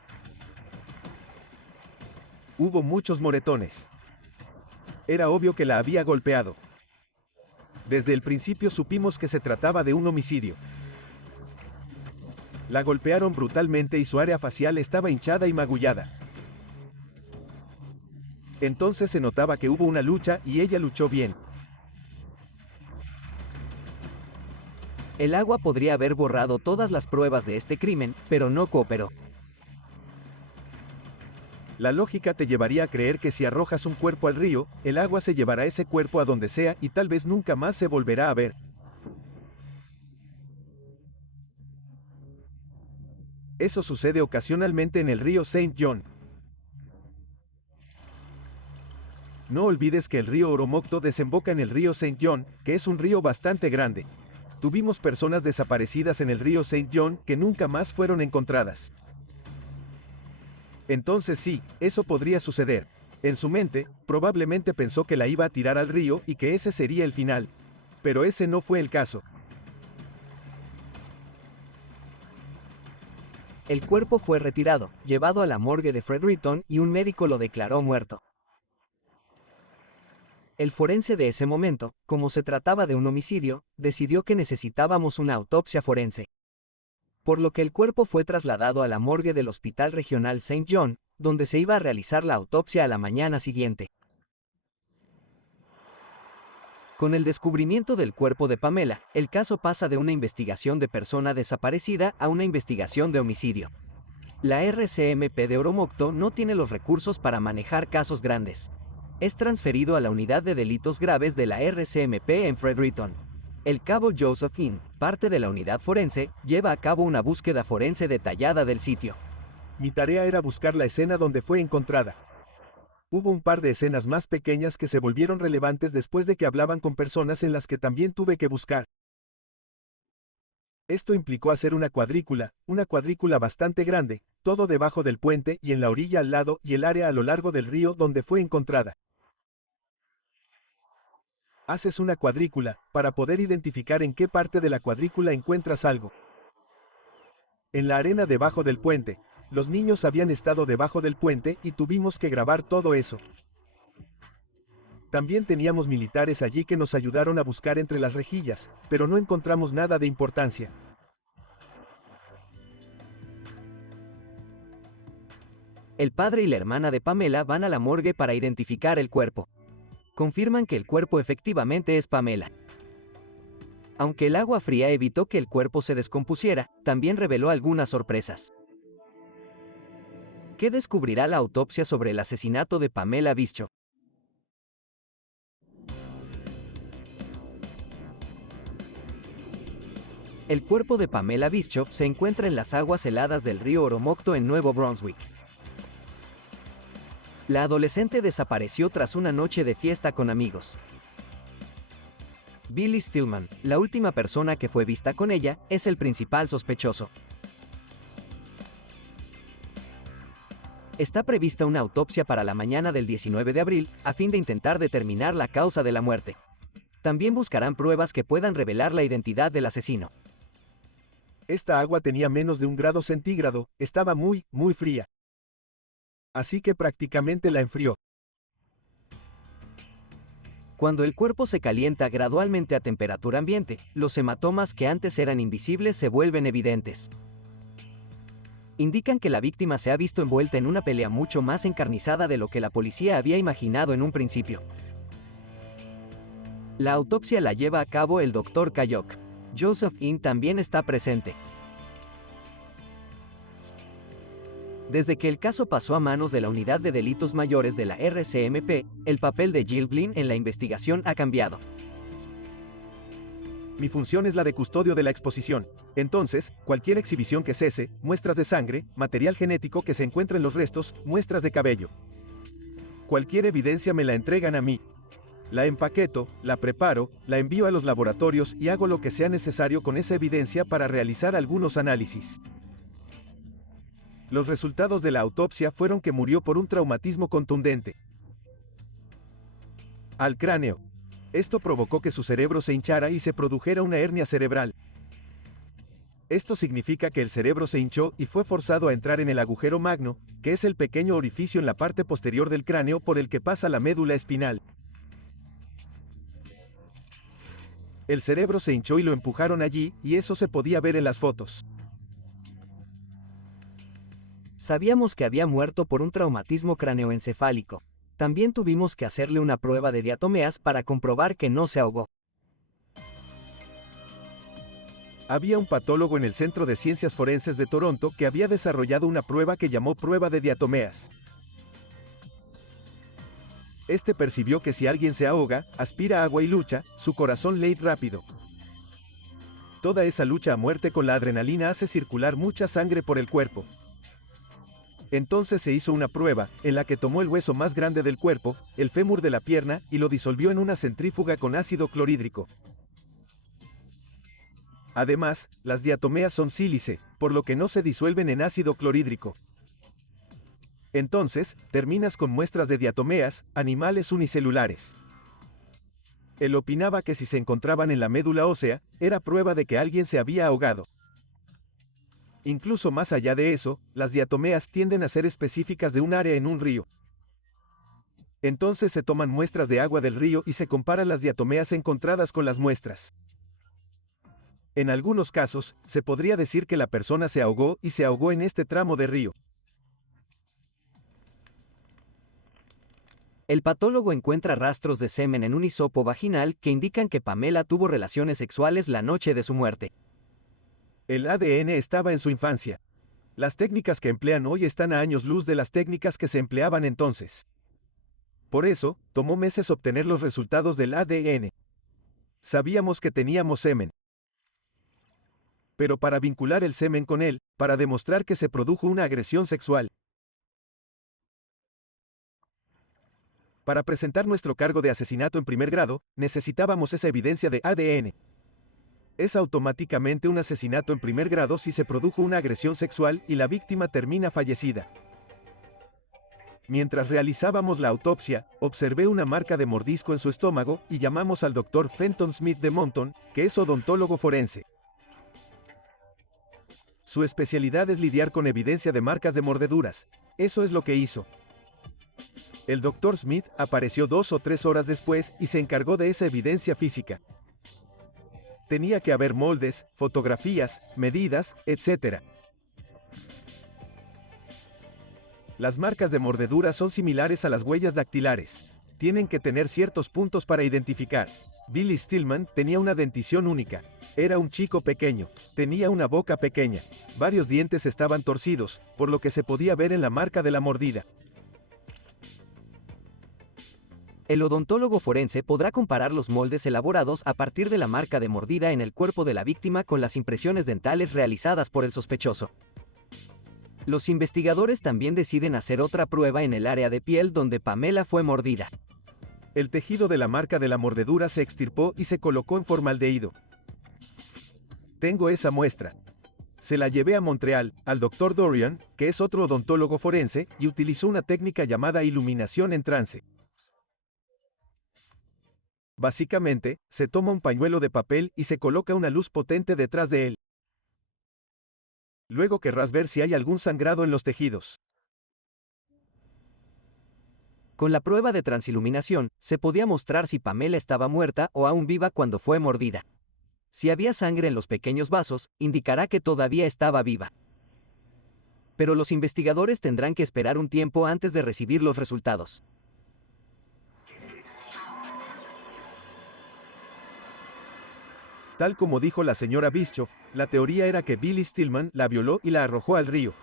Hubo muchos moretones. Era obvio que la había golpeado. Desde el principio supimos que se trataba de un homicidio. La golpearon brutalmente y su área facial estaba hinchada y magullada. Entonces se notaba que hubo una lucha y ella luchó bien. El agua podría haber borrado todas las pruebas de este crimen, pero no cooperó. La lógica te llevaría a creer que si arrojas un cuerpo al río, el agua se llevará ese cuerpo a donde sea y tal vez nunca más se volverá a ver. Eso sucede ocasionalmente en el río St. John. No olvides que el río Oromocto desemboca en el río St. John, que es un río bastante grande. Tuvimos personas desaparecidas en el río St. John que nunca más fueron encontradas. Entonces sí, eso podría suceder. En su mente, probablemente pensó que la iba a tirar al río y que ese sería el final. Pero ese no fue el caso. El cuerpo fue retirado, llevado a la morgue de Fredericton y un médico lo declaró muerto. El forense de ese momento, como se trataba de un homicidio, decidió que necesitábamos una autopsia forense. por lo que el cuerpo fue trasladado a la morgue del Hospital Regional St. John, donde se iba a realizar la autopsia a la mañana siguiente. Con el descubrimiento del cuerpo de Pamela, el caso pasa de una investigación de persona desaparecida a una investigación de homicidio. La RCMP de Oromocto no tiene los recursos para manejar casos grandes. Es transferido a la Unidad de Delitos Graves de la RCMP en Fredericton. El cabo Joseph Inn, parte de la unidad forense, lleva a cabo una búsqueda forense detallada del sitio. Mi tarea era buscar la escena donde fue encontrada. Hubo un par de escenas más pequeñas que se volvieron relevantes después de que hablaban con personas en las que también tuve que buscar. Esto implicó hacer una cuadrícula bastante grande, todo debajo del puente y en la orilla al lado y el área a lo largo del río donde fue encontrada. Haces una cuadrícula para poder identificar en qué parte de la cuadrícula encuentras algo. En la arena debajo del puente, los niños habían estado debajo del puente y tuvimos que grabar todo eso. También teníamos militares allí que nos ayudaron a buscar entre las rejillas, pero no encontramos nada de importancia. El padre y la hermana de Pamela van a la morgue para identificar el cuerpo. Confirman que el cuerpo efectivamente es Pamela. Aunque el agua fría evitó que el cuerpo se descompusiera, también reveló algunas sorpresas. ¿Qué descubrirá la autopsia sobre el asesinato de Pamela Bischoff? El cuerpo de Pamela Bischoff se encuentra en las aguas heladas del río Oromocto en Nuevo Brunswick. La adolescente desapareció tras una noche de fiesta con amigos. Billy Stillman, la última persona que fue vista con ella, es el principal sospechoso. Está prevista una autopsia para la mañana del 19 de abril, a fin de intentar determinar la causa de la muerte. También buscarán pruebas que puedan revelar la identidad del asesino. Esta agua tenía menos de 1 grado centígrado, estaba muy fría. Así que prácticamente la enfrió. Cuando el cuerpo se calienta gradualmente a temperatura ambiente, los hematomas que antes eran invisibles se vuelven evidentes. Indican que la víctima se ha visto envuelta en una pelea mucho más encarnizada de lo que la policía había imaginado en un principio. La autopsia la lleva a cabo el Dr. Kayok. Joseph Inn también está presente. Desde que el caso pasó a manos de la Unidad de Delitos Mayores de la RCMP, el papel de Jill Blinn en la investigación ha cambiado. Mi función es la de custodio de la exposición. Entonces, cualquier exhibición que cese, muestras de sangre, material genético que se encuentre en los restos, muestras de cabello. Cualquier evidencia me la entregan a mí. La empaqueto, la preparo, la envío a los laboratorios y hago lo que sea necesario con esa evidencia para realizar algunos análisis. Los resultados de la autopsia fueron que murió por un traumatismo contundente al cráneo. Esto provocó que su cerebro se hinchara y se produjera una hernia cerebral. Esto significa que el cerebro se hinchó y fue forzado a entrar en el agujero magno, que es el pequeño orificio en la parte posterior del cráneo por el que pasa la médula espinal. El cerebro se hinchó y lo empujaron allí, y eso se podía ver en las fotos. Sabíamos que había muerto por un traumatismo craneoencefálico. También tuvimos que hacerle una prueba de diatomeas para comprobar que no se ahogó. Había un patólogo en el Centro de Ciencias Forenses de Toronto que había desarrollado una prueba que llamó prueba de diatomeas. Este percibió que si alguien se ahoga, aspira agua y lucha, su corazón late rápido. Toda esa lucha a muerte con la adrenalina hace circular mucha sangre por el cuerpo. Entonces se hizo una prueba, en la que tomó el hueso más grande del cuerpo, el fémur de la pierna, y lo disolvió en una centrífuga con ácido clorhídrico. Además, las diatomeas son sílice, por lo que no se disuelven en ácido clorhídrico. Entonces, terminas con muestras de diatomeas, animales unicelulares. Él opinaba que si se encontraban en la médula ósea, era prueba de que alguien se había ahogado. Incluso más allá de eso, las diatomeas tienden a ser específicas de un área en un río. Entonces se toman muestras de agua del río y se comparan las diatomeas encontradas con las muestras. En algunos casos, se podría decir que la persona se ahogó y se ahogó en este tramo de río. El patólogo encuentra rastros de semen en un hisopo vaginal que indican que Pamela tuvo relaciones sexuales la noche de su muerte. El ADN estaba en su infancia. Las técnicas que emplean hoy están a años luz de las técnicas que se empleaban entonces. Por eso, tomó meses obtener los resultados del ADN. Sabíamos que teníamos semen. Pero para vincular el semen con él, para demostrar que se produjo una agresión sexual. Para presentar nuestro cargo de asesinato en primer grado, necesitábamos esa evidencia de ADN. Es automáticamente un asesinato en primer grado si se produjo una agresión sexual y la víctima termina fallecida. Mientras realizábamos la autopsia, observé una marca de mordisco en su estómago y llamamos al Dr. Fenton Smith de Monton, que es odontólogo forense. Su especialidad es lidiar con evidencia de marcas de mordeduras. Eso es lo que hizo. El Dr. Smith apareció 2 o 3 horas después y se encargó de esa evidencia física. Tenía que haber moldes, fotografías, medidas, etc. Las marcas de mordedura son similares a las huellas dactilares. Tienen que tener ciertos puntos para identificar. Billy Stillman tenía una dentición única. Era un chico pequeño. Tenía una boca pequeña. Varios dientes estaban torcidos, por lo que se podía ver en la marca de la mordida. El odontólogo forense podrá comparar los moldes elaborados a partir de la marca de mordida en el cuerpo de la víctima con las impresiones dentales realizadas por el sospechoso. Los investigadores también deciden hacer otra prueba en el área de piel donde Pamela fue mordida. El tejido de la marca de la mordedura se extirpó y se colocó en formaldehído. Tengo esa muestra. Se la llevé a Montreal, al Dr. Dorian, que es otro odontólogo forense, y utilizó una técnica llamada iluminación en trance. Básicamente, se toma un pañuelo de papel y se coloca una luz potente detrás de él. Luego querrás ver si hay algún sangrado en los tejidos. Con la prueba de transiluminación, se podía mostrar si Pamela estaba muerta o aún viva cuando fue mordida. Si había sangre en los pequeños vasos, indicará que todavía estaba viva. Pero los investigadores tendrán que esperar un tiempo antes de recibir los resultados. Tal como dijo la señora Bischoff, la teoría era que Billy Stillman la violó y la arrojó al río.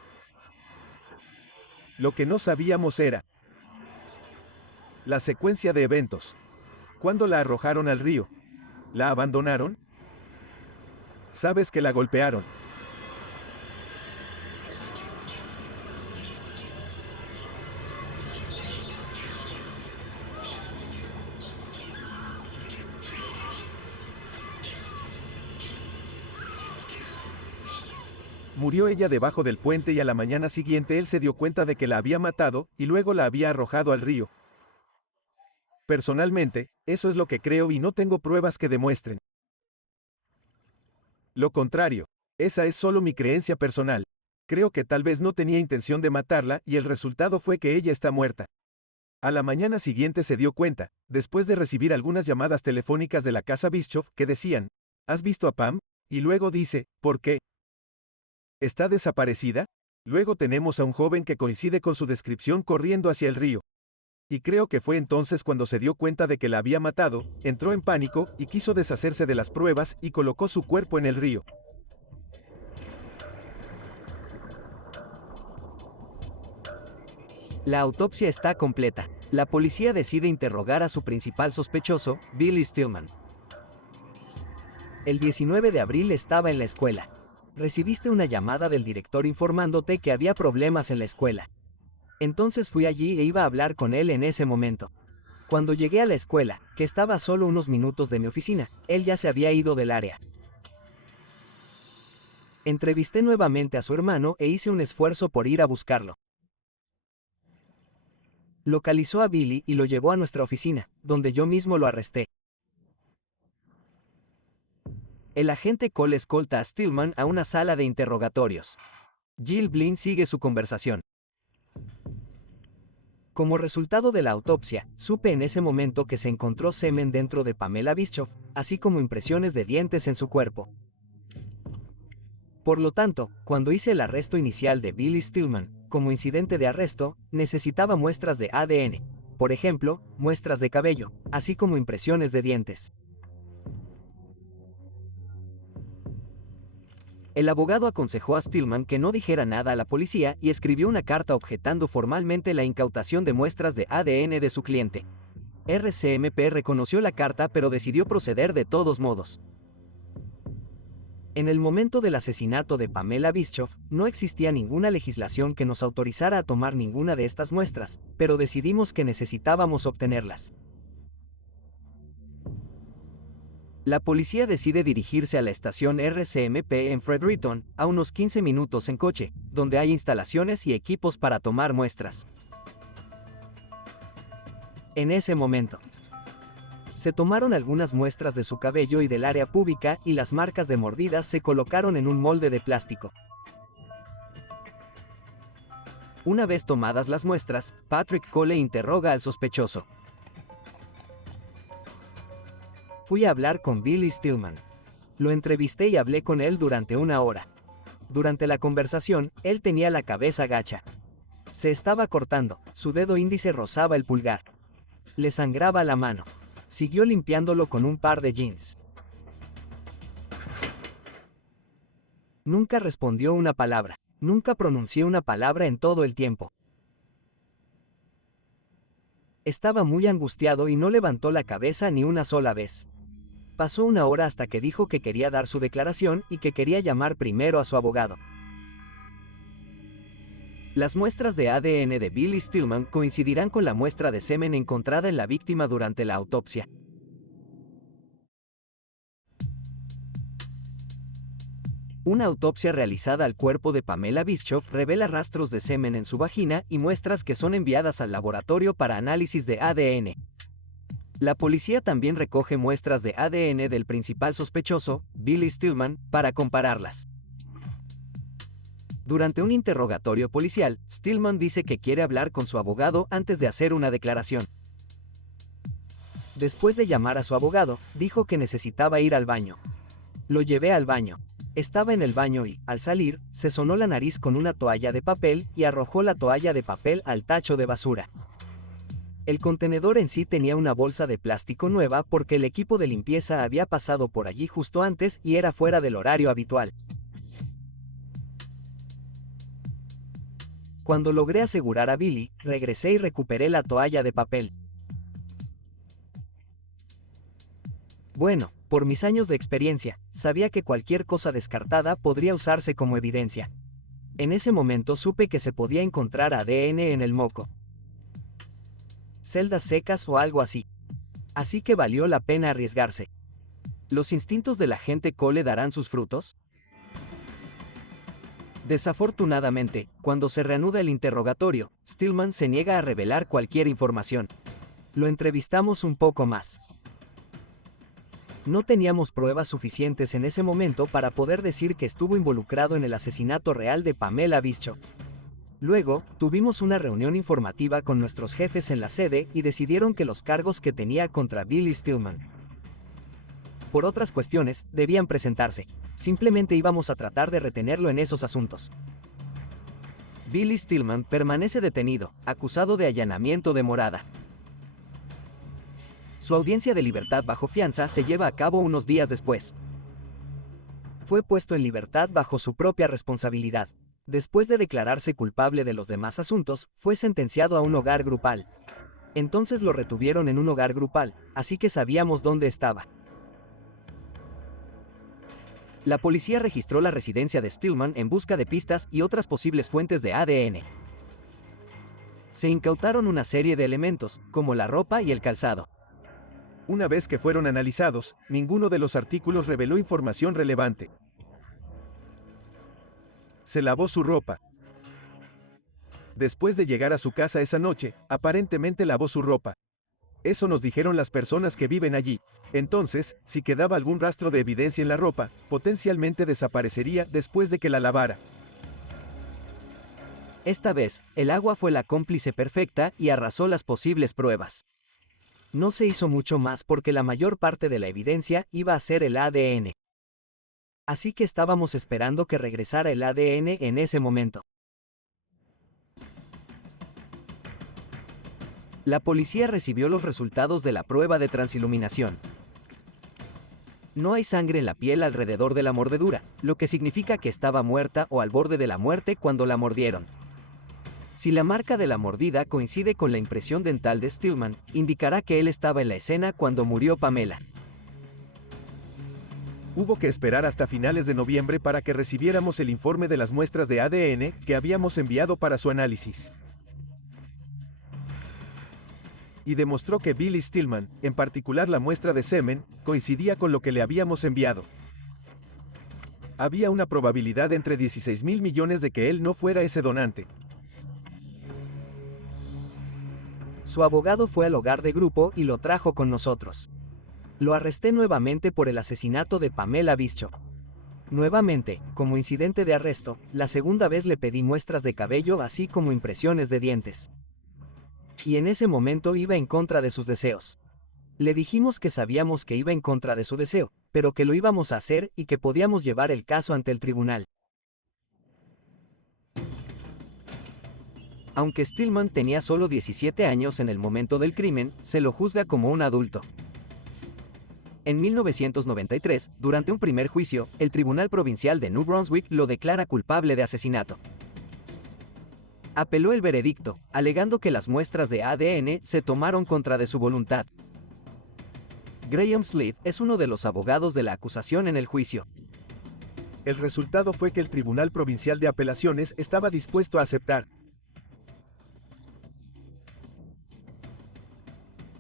Lo que no sabíamos era la secuencia de eventos. ¿Cuándo la arrojaron al río? ¿La abandonaron? ¿Sabes que la golpearon? Murió ella debajo del puente y a la mañana siguiente él se dio cuenta de que la había matado y luego la había arrojado al río. Personalmente, eso es lo que creo y no tengo pruebas que demuestren lo contrario. Esa es solo mi creencia personal. Creo que tal vez no tenía intención de matarla y el resultado fue que ella está muerta. A la mañana siguiente se dio cuenta, después de recibir algunas llamadas telefónicas de la casa Bischoff que decían, ¿has visto a Pam? Y luego dice, ¿por qué? ¿Está desaparecida? Luego tenemos a un joven que coincide con su descripción corriendo hacia el río. Y creo que fue entonces cuando se dio cuenta de que la había matado, entró en pánico y quiso deshacerse de las pruebas y colocó su cuerpo en el río. La autopsia está completa. La policía decide interrogar a su principal sospechoso, Billy Stillman. El 19 de abril estaba en la escuela. Recibiste una llamada del director informándote que había problemas en la escuela. Entonces fui allí e iba a hablar con él en ese momento. Cuando llegué a la escuela, que estaba a solo unos minutos de mi oficina, él ya se había ido del área. Entrevisté nuevamente a su hermano e hice un esfuerzo por ir a buscarlo. Localizó a Billy y lo llevó a nuestra oficina, donde yo mismo lo arresté. El agente Cole escolta a Stillman a una sala de interrogatorios. Jill Blinn sigue su conversación. Como resultado de la autopsia, supe en ese momento que se encontró semen dentro de Pamela Bischoff, así como impresiones de dientes en su cuerpo. Por lo tanto, cuando hice el arresto inicial de Billy Stillman, como incidente de arresto, necesitaba muestras de ADN. Por ejemplo, muestras de cabello, así como impresiones de dientes. El abogado aconsejó a Stillman que no dijera nada a la policía y escribió una carta objetando formalmente la incautación de muestras de ADN de su cliente. RCMP reconoció la carta pero decidió proceder de todos modos. En el momento del asesinato de Pamela Bischoff, no existía ninguna legislación que nos autorizara a tomar ninguna de estas muestras, pero decidimos que necesitábamos obtenerlas. La policía decide dirigirse a la estación RCMP en Fredericton, a unos 15 minutos en coche, donde hay instalaciones y equipos para tomar muestras. En ese momento, se tomaron algunas muestras de su cabello y del área púbica y las marcas de mordidas se colocaron en un molde de plástico. Una vez tomadas las muestras, Patrick Cole interroga al sospechoso. Fui a hablar con Billy Stillman. Lo entrevisté y hablé con él durante 1 hora. Durante la conversación, él tenía la cabeza gacha. Se estaba cortando, su dedo índice rozaba el pulgar. Le sangraba la mano. Siguió limpiándolo con un par de jeans. Nunca respondió una palabra. Nunca pronuncié una palabra en todo el tiempo. Estaba muy angustiado y no levantó la cabeza ni una sola vez. Pasó 1 hora hasta que dijo que quería dar su declaración y que quería llamar primero a su abogado. Las muestras de ADN de Billy Stillman coincidirán con la muestra de semen encontrada en la víctima durante la autopsia. Una autopsia realizada al cuerpo de Pamela Bischoff revela rastros de semen en su vagina y muestras que son enviadas al laboratorio para análisis de ADN. La policía también recoge muestras de ADN del principal sospechoso, Billy Stillman, para compararlas. Durante un interrogatorio policial, Stillman dice que quiere hablar con su abogado antes de hacer una declaración. Después de llamar a su abogado, dijo que necesitaba ir al baño. Lo llevé al baño. Estaba en el baño y, al salir, se sonó la nariz con una toalla de papel y arrojó la toalla de papel al tacho de basura. El contenedor en sí tenía una bolsa de plástico nueva porque el equipo de limpieza había pasado por allí justo antes y era fuera del horario habitual. Cuando logré asegurar a Billy, regresé y recuperé la toalla de papel. Bueno, por mis años de experiencia, sabía que cualquier cosa descartada podría usarse como evidencia. En ese momento supe que se podía encontrar ADN en el moco, celdas secas o algo así. Así que valió la pena arriesgarse. ¿Los instintos del agente Cole darán sus frutos? Desafortunadamente, cuando se reanuda el interrogatorio, Stillman se niega a revelar cualquier información. Lo entrevistamos un poco más. No teníamos pruebas suficientes en ese momento para poder decir que estuvo involucrado en el asesinato real de Pamela Bischoff. Luego, tuvimos una reunión informativa con nuestros jefes en la sede y decidieron que los cargos que tenía contra Billy Stillman, por otras cuestiones, debían presentarse. Simplemente íbamos a tratar de retenerlo en esos asuntos. Billy Stillman permanece detenido, acusado de allanamiento de morada. Su audiencia de libertad bajo fianza se lleva a cabo unos días después. Fue puesto en libertad bajo su propia responsabilidad. Después de declararse culpable de los demás asuntos, fue sentenciado a un hogar grupal. Entonces lo retuvieron en un hogar grupal, así que sabíamos dónde estaba. La policía registró la residencia de Stillman en busca de pistas y otras posibles fuentes de ADN. Se incautaron una serie de elementos, como la ropa y el calzado. Una vez que fueron analizados, ninguno de los artículos reveló información relevante. Se lavó su ropa. Después de llegar a su casa esa noche, aparentemente lavó su ropa. Eso nos dijeron las personas que viven allí. Entonces, si quedaba algún rastro de evidencia en la ropa, potencialmente desaparecería después de que la lavara. Esta vez, el agua fue la cómplice perfecta y arrasó las posibles pruebas. No se hizo mucho más porque la mayor parte de la evidencia iba a ser el ADN. Así que estábamos esperando que regresara el ADN en ese momento. La policía recibió los resultados de la prueba de transiluminación. No hay sangre en la piel alrededor de la mordedura, lo que significa que estaba muerta o al borde de la muerte cuando la mordieron. Si la marca de la mordida coincide con la impresión dental de Stillman, indicará que él estaba en la escena cuando murió Pamela. Hubo que esperar hasta finales de noviembre para que recibiéramos el informe de las muestras de ADN que habíamos enviado para su análisis. Y demostró que Billy Stillman, en particular la muestra de semen, coincidía con lo que le habíamos enviado. Había una probabilidad entre 16.000 millones de que él no fuera ese donante. Su abogado fue al hogar de grupo y lo trajo con nosotros. Lo arresté nuevamente por el asesinato de Pamela Bischoff. Nuevamente, como incidente de arresto, la segunda vez le pedí muestras de cabello así como impresiones de dientes. Y en ese momento iba en contra de sus deseos. Le dijimos que sabíamos que iba en contra de su deseo, pero que lo íbamos a hacer y que podíamos llevar el caso ante el tribunal. Aunque Stillman tenía solo 17 años en el momento del crimen, se lo juzga como un adulto. En 1993, durante un primer juicio, el Tribunal Provincial de New Brunswick lo declara culpable de asesinato. Apeló el veredicto, alegando que las muestras de ADN se tomaron contra de su voluntad. Graham Sleeth es uno de los abogados de la acusación en el juicio. El resultado fue que el Tribunal Provincial de Apelaciones estaba dispuesto a aceptar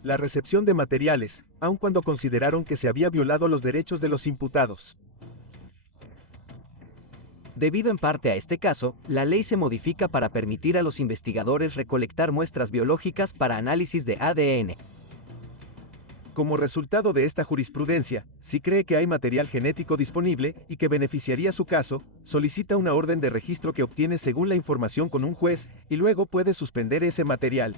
la recepción de materiales, aun cuando consideraron que se había violado los derechos de los imputados. Debido en parte a este caso, la ley se modifica para permitir a los investigadores recolectar muestras biológicas para análisis de ADN. Como resultado de esta jurisprudencia, si cree que hay material genético disponible y que beneficiaría su caso, solicita una orden de registro que obtiene según la información con un juez y luego puede suspender ese material.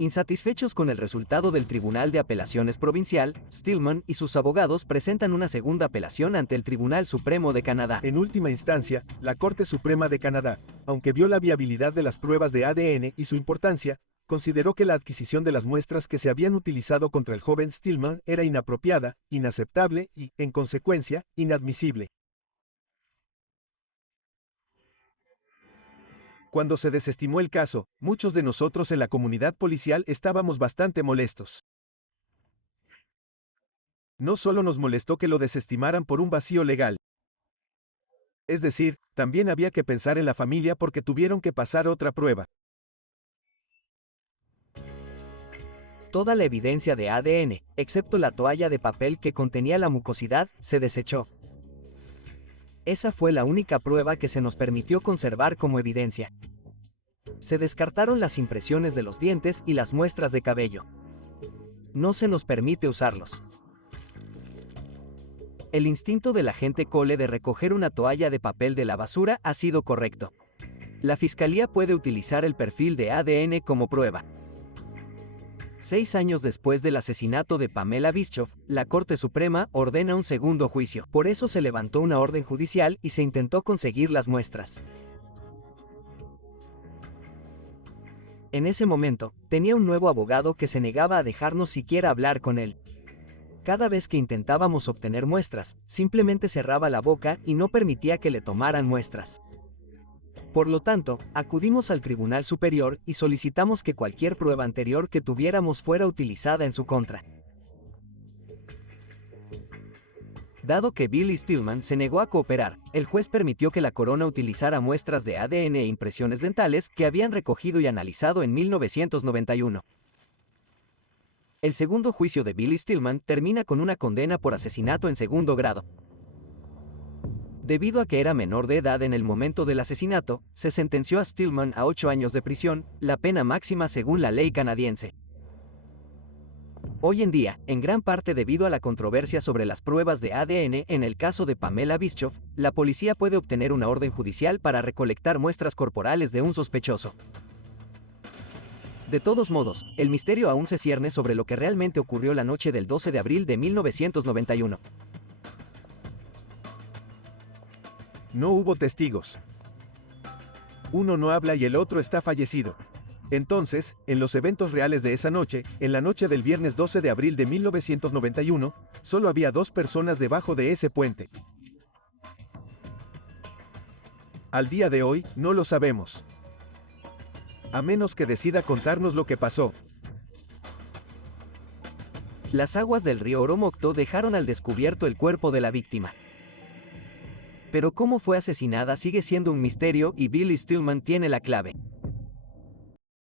Insatisfechos con el resultado del Tribunal de Apelaciones Provincial, Stillman y sus abogados presentan una segunda apelación ante el Tribunal Supremo de Canadá. En última instancia, la Corte Suprema de Canadá, aunque vio la viabilidad de las pruebas de ADN y su importancia, consideró que la adquisición de las muestras que se habían utilizado contra el joven Stillman era inapropiada, inaceptable y, en consecuencia, inadmisible. Cuando se desestimó el caso, muchos de nosotros en la comunidad policial estábamos bastante molestos. No solo nos molestó que lo desestimaran por un vacío legal. Es decir, también había que pensar en la familia porque tuvieron que pasar otra prueba. Toda la evidencia de ADN, excepto la toalla de papel que contenía la mucosidad, se desechó. Esa fue la única prueba que se nos permitió conservar como evidencia. Se descartaron las impresiones de los dientes y las muestras de cabello. No se nos permite usarlos. El instinto del agente Cole de recoger una toalla de papel de la basura ha sido correcto. La fiscalía puede utilizar el perfil de ADN como prueba. 6 años después del asesinato de Pamela Bischoff, la Corte Suprema ordena un segundo juicio. Por eso se levantó una orden judicial y se intentó conseguir las muestras. En ese momento, tenía un nuevo abogado que se negaba a dejarnos siquiera hablar con él. Cada vez que intentábamos obtener muestras, simplemente cerraba la boca y no permitía que le tomaran muestras. Por lo tanto, acudimos al Tribunal Superior y solicitamos que cualquier prueba anterior que tuviéramos fuera utilizada en su contra. Dado que Billy Stillman se negó a cooperar, el juez permitió que la corona utilizara muestras de ADN e impresiones dentales que habían recogido y analizado en 1991. El segundo juicio de Billy Stillman termina con una condena por asesinato en segundo grado. Debido a que era menor de edad en el momento del asesinato, se sentenció a Stillman a 8 años de prisión, la pena máxima según la ley canadiense. Hoy en día, en gran parte debido a la controversia sobre las pruebas de ADN en el caso de Pamela Bischoff, la policía puede obtener una orden judicial para recolectar muestras corporales de un sospechoso. De todos modos, el misterio aún se cierne sobre lo que realmente ocurrió la noche del 12 de abril de 1991. No hubo testigos. Uno no habla y el otro está fallecido. Entonces, en los eventos reales de esa noche, en la noche del viernes 12 de abril de 1991, solo había 2 personas debajo de ese puente. Al día de hoy, no lo sabemos. A menos que decida contarnos lo que pasó. Las aguas del río Oromocto dejaron al descubierto el cuerpo de la víctima. Pero cómo fue asesinada sigue siendo un misterio y Billy Stillman tiene la clave.